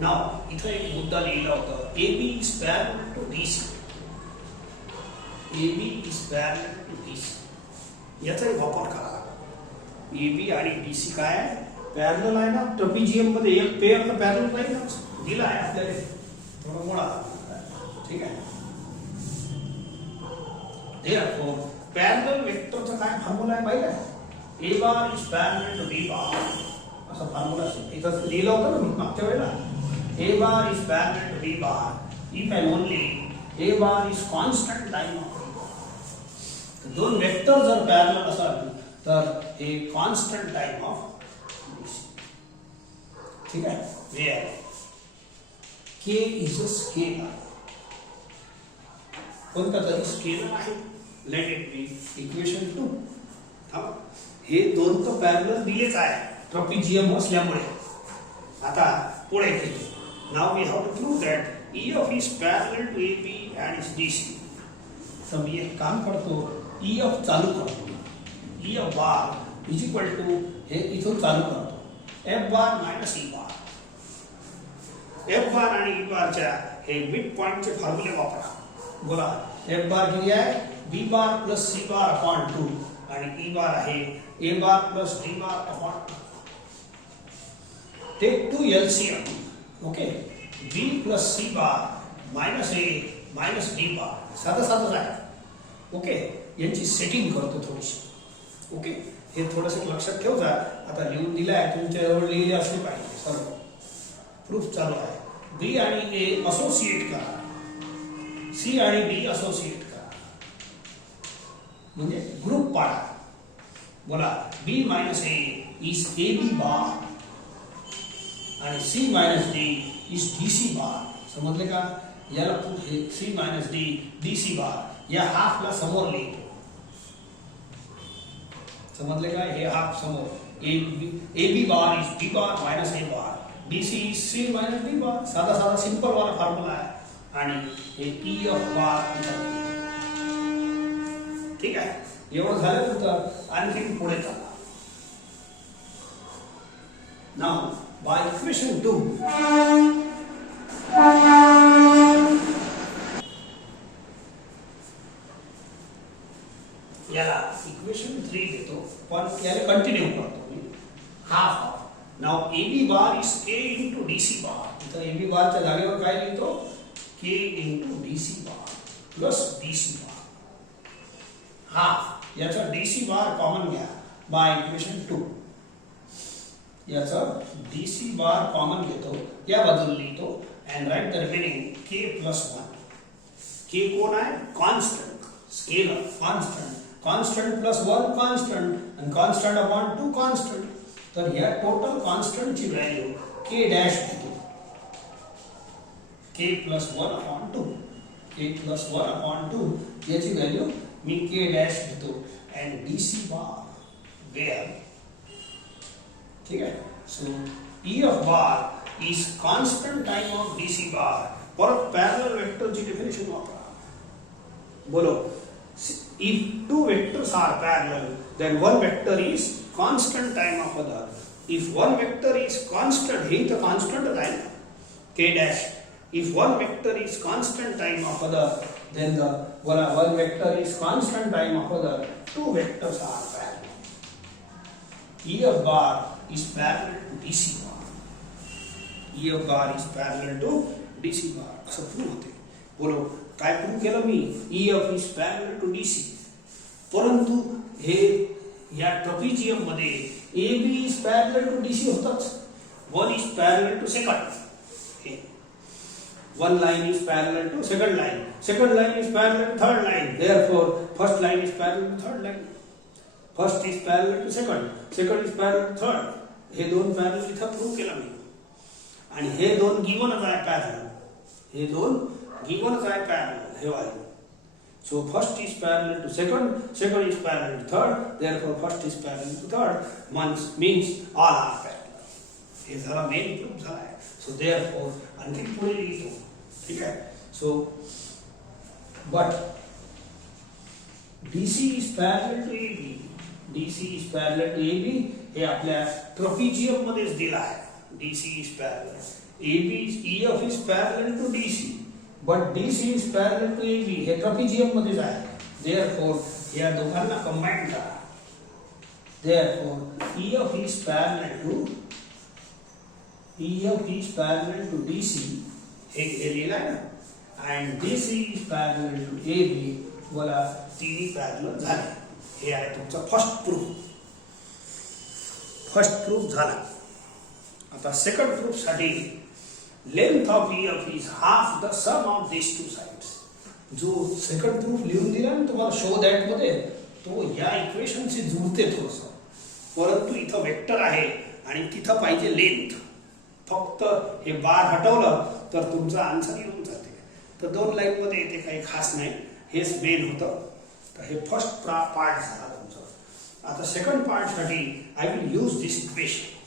नाव इथं एक मुद्दा लिहिला होता. AB is parallel to DC. याचाही वापर करा. AB आणि DC काय आहे? पॅरलल आहे ना. ट्रपेजियम मध्ये एक पेअर तर पॅरलल नाही ना, दिला आहे आपल्याला. थोडं मुळात. ठीक आहे. Therefore parallel वेक्टरचा काय फॉर्म्युला आहे पाहिलं? A bar is parallel to B bar असा फॉर्म्युला इथं लिहिलं होतं ना मी मागच्या वेळेला. A bar is parallel to B bar if and only A bar is constant time of B bar. तर दोन वेक्टर जर पॅरलल असाल तर हे कॉन्स्टंट टाइम ऑफ BC. ठीक आहे. Where K is a scalar. कोणता तरी स्केलर आहे. Let it be equation 2. हे दोन तर पॅरलल दिलेच आहे ट्रॉपिजियम असल्यामुळे. आता पुढे नाव we have to prove that E F is parallel to A B and is DC. तर मी एक काम करतो, ई ऑफ चालू करतो. E F bar is equal to हे इथून चालू करतो F bar minus E bar. F bar आणि ई बारच्या हे मिड पॉइंटचे फॉर्म्युले वापरा. बोला एफ बार किती आहे B bar plus C bar upon 2 आणि ई बार आहे A bar plus D bar upon 2. Take 2 LCM. Okay B plus C bar minus A minus D bar साधं साधंच आहे. ओके यांची सेटिंग करतो थोडीशी. ओके हे थोडंसं लक्षात ठेवजा. आता लिहून दिलं आहे तुमच्याजवळ लिहिले असले पाहिजे सर्व. प्रूफ चालू आहे. बी आणि ए असोसिएट करा, सी आणि डी असोसिएट करा म्हणजे ग्रुप पाडा. बोला बी minus A is a B bar आणि C minus D is D C bar. समजले का? याला हे C minus D D C bar या हाफला समोर लिहितो. समजले का? हे हाफ समोर A B bar is B bar minus A bar, D C is C minus D bar. साधा साधा सिंपल वाला फॉर्म्युला आहे. आणि हे ई ऑफ बार इथं. ठीक आहे, एवढं झाल्यानंतर आणखी पुढे चला. नाव बाय इक्वेशन 2 याला इक्वेशन 3 देतो, पण याला कंटिन्यू करतो मी. हाफ ऑफ नाव A B bar is K into D C bar. इथं ए बी बारच्या जागेवर काय लिहितो K into D C bar plus D C bar. Half याचा डी सी बार कॉमन घ्या बाय इक्वेशन 2. याचा डी सी बार कॉमन घेतो, या बाजूला लिहितो and write the remaining K plus 1. K कोण आहे? Constant, scalar, constant. Constant plus 1 constant आणि कॉन्स्टंट अपॉन 2 कॉन्स्टंट. तर या टोटल कॉन्स्टंटची व्हॅल्यू के डॅश घेतो. K plus 1 upon 2. K plus 1 upon 2 याची व्हॅल्यू मी के डॅश घेतो and D C bar where. ठीक आहे. So E F bar is constant time of D C bar. परत पॅरलल वेक्टरची डेफिनेशन वापरा. बोलो if two vectors are parallel then one vector is constant time of other. If one vector is constant, he the constant time k dash. If one vector is constant time of other then the one vector is constant time of other. Two vectors are parallel. E of bar is parallel to DC bar. E of bar is parallel to DC bar. असं प्रूव्ह होते. बोलो काय प्रूव्ह केलं मी? E F is parallel to DC. परंतु हे या ट्रॉपिजियम मध्ये A B is parallel to DC होतच. One is parallel to second. One line is parallel to second line. Second line is parallel to third line. Therefore first line is parallel to third line. First is parallel to second. Second is parallel to third. हे दोन पॅरलल इथं प्रूव्ह केलं मी. आणि हे दोन गिवनच आहे पॅरलल. हे दोन गिवनच आहे पॅरलल. हे वाले. So first is parallel to second, second is parallel to third, therefore first is parallel to third means all are parallel. हे जरा मेन प्रूफ झाला आहे. So therefore आणखी पुढे लिहितो. ठीक आहे. So but DC is parallel to AB. DC is parallel to AB हे आपल्या ट्रॉपिजियम मध्येच दिला आहे. DC is parallel. AB is E of is parallel to DC. But DC is parallel to AB. हे ट्रॉपिजियम मध्येच आहे. Therefore या दोघांना कंबाईन करा. Therefore E of is parallel to DC हे लिहिलं आहे ना. And DC is parallel to AB. बोला तिन्ही पॅरलल झाले. हे आहे तुमचा फर्स्ट प्रूफ. फर्स्ट प्रूफ झाला. आता सेकंड प्रूफ साठी length of E of is half the sum of these two sides. जो सेकंड प्रूफ लिहून दिला ना तुम्हाला शो दॅट मध्ये, तो या इक्वेशनशी जुळते थोडस. परंतु इथं वेक्टर आहे आणि तिथं पाहिजे लेंथ. फक्त हे बार हटवलं तर तुमचा आन्सर येऊन जाते. तर दोन लाईन मध्ये येते, काही खास नाही. हेच मेन होतं. तर हे फर्स्ट पार्ट झाला तुमचा. आता सेकंड पार्ट साठी I will use this equation.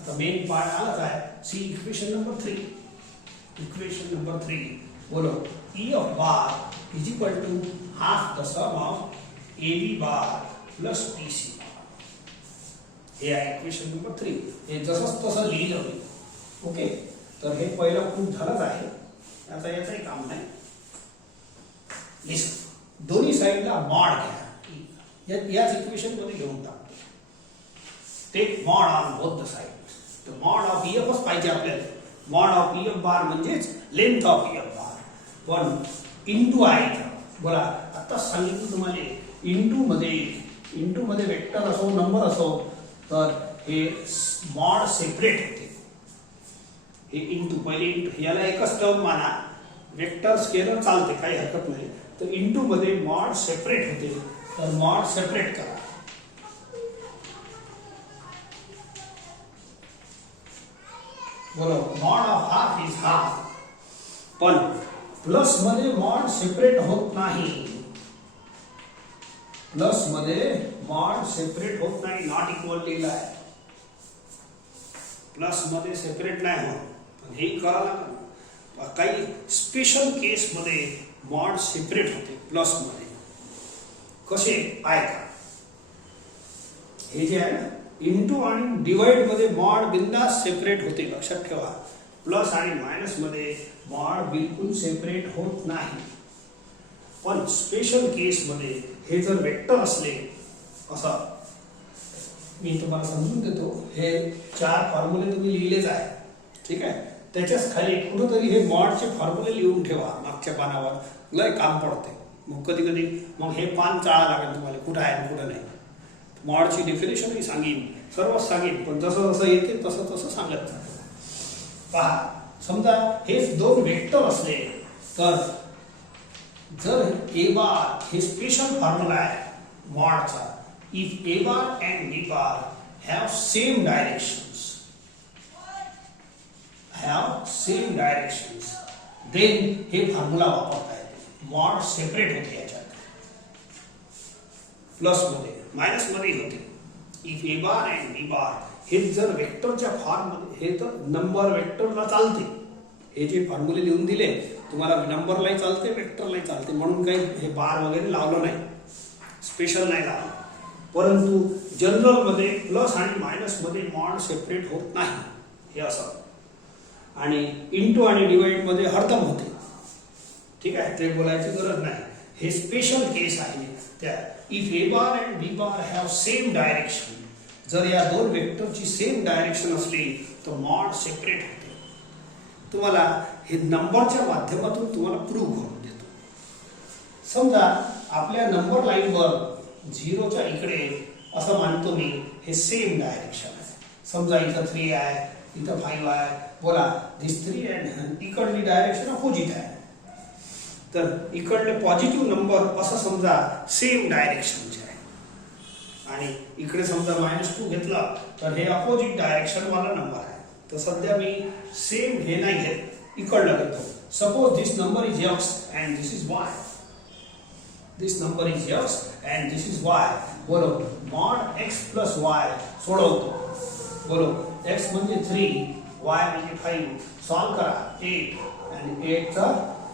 आता मेन पार्ट आला काय, see equation number 3. Equation number 3 बोलो, E of bar is equal to half the sum of AB bar plus PC bar. हे आहे इक्वेशन नंबर 3. हे जसं तसं लिहिलं मी. ओके, तर हे पहिलं प्रूफ झालंच आहे. आता याचंही काम नाही. दोन्ही साईडला मॉड घ्या. याच इक्वेशन मध्ये घेऊन टाकतो. Take mod on both the sides. तर मॉड ऑफ EFच पाहिजे आपल्याला. मॉड ऑफ EF बार म्हणजेच लेंथ ऑफ EF बार. पण इंटू आहे. बोला, आता सांगितलं तुम्हाला इंटू मध्ये वेक्टर असो नंबर असो तर हे मॉड सेपरेट होते. हे इंटू पहिले इंटू याला एकच टर्म माना. वेक्टर स्केलर चालते, काही हरकत नाही. तर इंटू मध्ये मॉड सेपरेट होते, तर मॉड सेपरेट करा. बोलो, mod of half is half. पण प्लस मध्ये मॉड सेपरेट होत नाही. प्लस मध्ये मॉड सेपरेट होत नाही. नॉट इक्वल लिहिला आहे. प्लस मध्ये सेपरेट नाही होत. पण हे करा लागेल. काही स्पेशल केस मध्ये मॉड सेपरेट होते प्लस मध्ये. कसे ऐका. हे जे आहे ना, इंटू आणि डिवाइड मध्ये मॉड बिंदास सेपरेट होते. लक्षात ठेवा. प्लस आणि मायनस मध्ये मॉड बिलकुल सेपरेट होत नाही. पण स्पेशल केस मध्ये हे जर वेक्टर असले, असं मी तुम्हाला समजून देतो. हे 4 फॉर्म्युले तुम्ही लिहिलेच आहे. ठीक आहे. त्याच्याच खाली कुठेतरी हे मॉडचे फॉर्म्युले लिहून ठेवा मागच्या पानावर. लय काम पडते. मग कधी कधी मग हे पान चाळा लागेल तुम्हाला, कुठं आहे कुठं नाही. मॉडची डेफिनेशन मी सांगेन, सर्वच सांगेन, पण जसं जसं येते तसं तसं सांगत जातो. पहा, समजा हे दोन वेक्टर असले तर जर ए बार हे स्पेशल फॉर्म्युला आहे मॉडचा. If A bar and B bar have same directions, then हे फॉर्म्युला वापरता येते. मॉड सेपरेट होते याच्यात. प्लस मध्ये मायनस मध्ये होते. If A bar and B बार हे जर वेक्टरच्या फॉर्म मध्ये, हे तर नंबर वेक्टरला चालते. हे जे फॉर्म्युले लिहून दिले तुम्हाला, नंबरलाही चालते वेक्टरलाही चालते. म्हणून काही हे बार वगैरे लावलं नाही, स्पेशल नाही लावलं. परंतु जनरल मध्ये प्लस आणि मायनस मध्ये मॉड सेपरेट होत नाही. हे असं. आणि इंटू आणि डिवाइड मध्ये हरदम होते. ठीक आहे, ते बोलायची गरज नाही. हे स्पेशल केस आहे. त्या if A bar and B bar have same direction, जर या दोन वेक्टरची सेम डायरेक्शन असली तर मॉड सेपरेट होते. तुम्हाला हे नंबरच्या माध्यमातून तुम्हाला प्रूव्ह करून देतो. समजा आपल्या नंबर लाईनवर 0च्या इकडे असं मानतो मी हे सेम डायरेक्शन आहे. समजा इथं 3 आहे, इथं 5 आहे. बोला, दिस 3 अँड इकडली डायरेक्शन अपोजिट आहे. तर इकडले पॉझिटिव्ह नंबर असं समजा सेम डायरेक्शनचे आहे. आणि इकडे समजा -2 घेतला तर हे अपोजिट डायरेक्शन वाला नंबर आहे. तर सध्या मी सेम हे नाही घेत, इकडला घेतो. Suppose this number is x and this is y. This number is x and this is y. बोलो, मॉड x प्लस y सोडवतो. बोलो, x म्हणजे 3, y म्हणजे 5. सॉल्व करा. 8 आणि 8 चा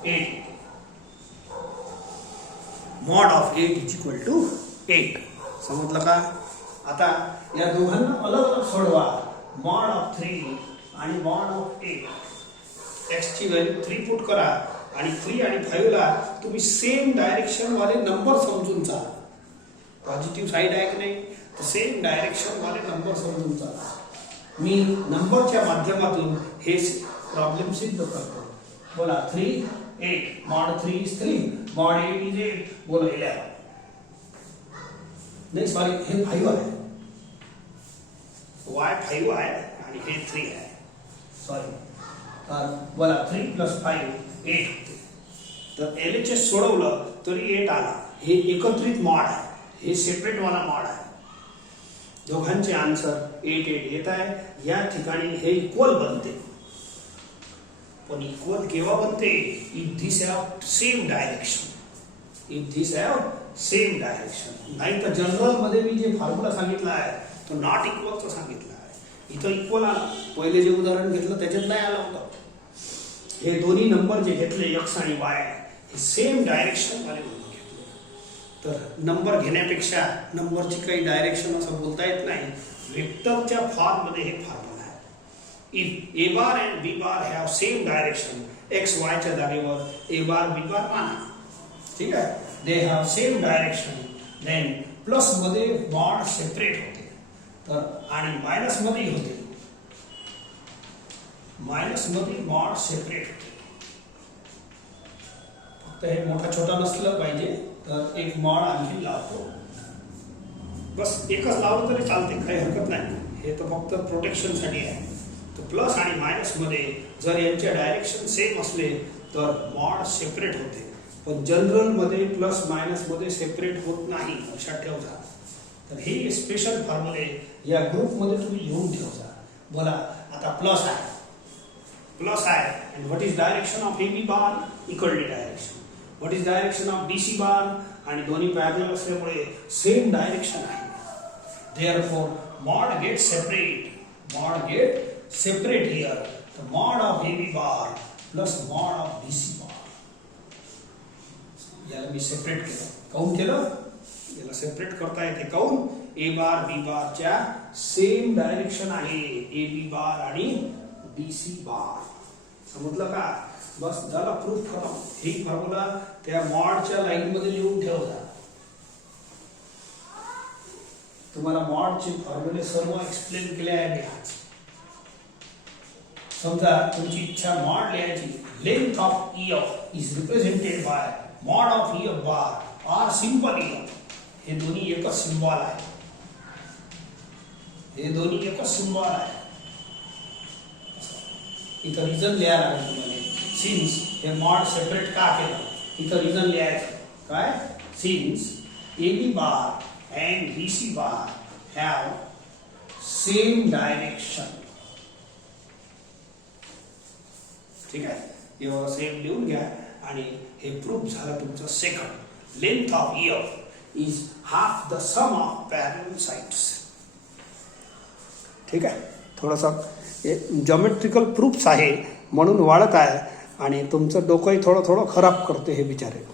8. Mod of 8 is equal to 8. समजलं का? आता या दोघांना अलग अलग सोडवा. मॉड ऑफ 3 आणि मॉड ऑफ 8. x ची व्हॅल्यू 3 पुट करा आणि 3 आणि 5 ला तुम्ही सेम डायरेक्शन वाले नंबर समजून चाला. पॉझिटिव्ह साइड आहे की नाही, तर सेम डायरेक्शन वाले नंबर समजून चाला. मी नंबरच्या माध्यमातून हे प्रॉब्लेम सिद्ध करतो. बोला, 3 8. Mod 3 is 3, mod 8 is 8. बोला, 11. नाही सॉरी, हे 5 आहे. y 5 आहे आणि हे 3 आहे. सॉरी. तर बोला, 3 + 5 8. तर LHS सोडवलं तरी 8 आला. हे एकत्रित मॉड आहे, हे सेपरेट वाला मॉड आहे. दोघांचे आन्सर 8 8 येत आहे. या ठिकाणी हे इक्वल बनते. पण इक्वल केव्हा बनते? If this have same direction. If this have same direction. नाही तर जनरल मध्ये मी जे फॉर्म्युला सांगितला आहे तो नॉट इक्वलचा सांगितला आहे. इथं इक्वल आला. पहिले जे उदाहरण घेतलं त्याच्यात नाही आलं होतं. हे दोन्ही नंबर जे घेतले एक्स आणि वाय हे सेम डायरेक्शन वाले म्हणून घेतले. तर नंबर घेण्यापेक्षा नंबरची काही डायरेक्शन असं बोलता येत नाही. वेक्टरच्या फॉर्ममध्ये हे फॉर्म्युला आहे. If A bar and B bar have same direction, x वायच्या जागेवर ए बार बी बार माना. ठीक आहे. They have same direction, then plus मध्ये मॉड सेपरेट होते तर आणि मायनस मध्ये होते. मायनस मध्ये मॉड सेपरेट होते. फक्त हे मोठा छोटा नसलं पाहिजे तर एक मॉड आणखी लावतो. बस एकच लावलं तरी चालते, काही हरकत नाही. हे तर फक्त प्रोटेक्शनसाठी आहे. तर प्लस आणि मायनस मध्ये जर यांचे डायरेक्शन सेम असले तर मॉड सेपरेट होते. पण जनरल मध्ये प्लस मायनस मध्ये सेपरेट होत नाही, लक्षात ठेवजा. तर हे स्पेशल फॉर्म्युले या ग्रुपमध्ये तुम्ही लिहून ठेवजा. बोला आता प्लस आहे, प्लस आहे. and what is direction of AB bar? equal direction. what is direction of BC bar? आणि दोन्ही पॅरलल असल्यामुळे सेम डायरेक्शन आहे. therefore mod get separate here. the mod of AB bar plus mod of BC bar. याला मी सेपरेट केलं. काऊन केलं? याला सेपरेट करता येते. काऊन? ए बार बी बार च्या सेम डायरेक्शन आहे. ए बी बार आणि BC बार. समजलं का? बस झाला प्रूफ खतम. ही फॉर्म्युला त्या मॉडच्या लाईन मध्ये लिहून ठेवता. तुम्हाला मॉडचे फॉर्म्युले सर्व एक्सप्लेन केले आहे मी आज. समजा तुमची इच्छा मॉड लिहायची. Length of E of is represented by mod of E of bar are simple E of. हे दोन्ही एकच सिम्बॉल आहे. हे दोन्ही एकच सिम्बॉल आहे. इथं रिझन लिहायला लागेल तुम्हाला. सिन्स हे मॉड सेपरेट का केलं इथं रिझन लिहायचं. काय? Since AB bar and BC bar have same direction. ठीक आहे. एवढं सेम लिहून घ्या आणि हे प्रूफ झालं तुमचं second. Length of E of is half the sum of parallel sides. ठीक आहे. थोडासा जॉमेट्रिकल प्रूफ्स आहे म्हणून वाढत आहे आणि तुमचं डोकंही थोडं थोडं खराब करते हे बिचारे.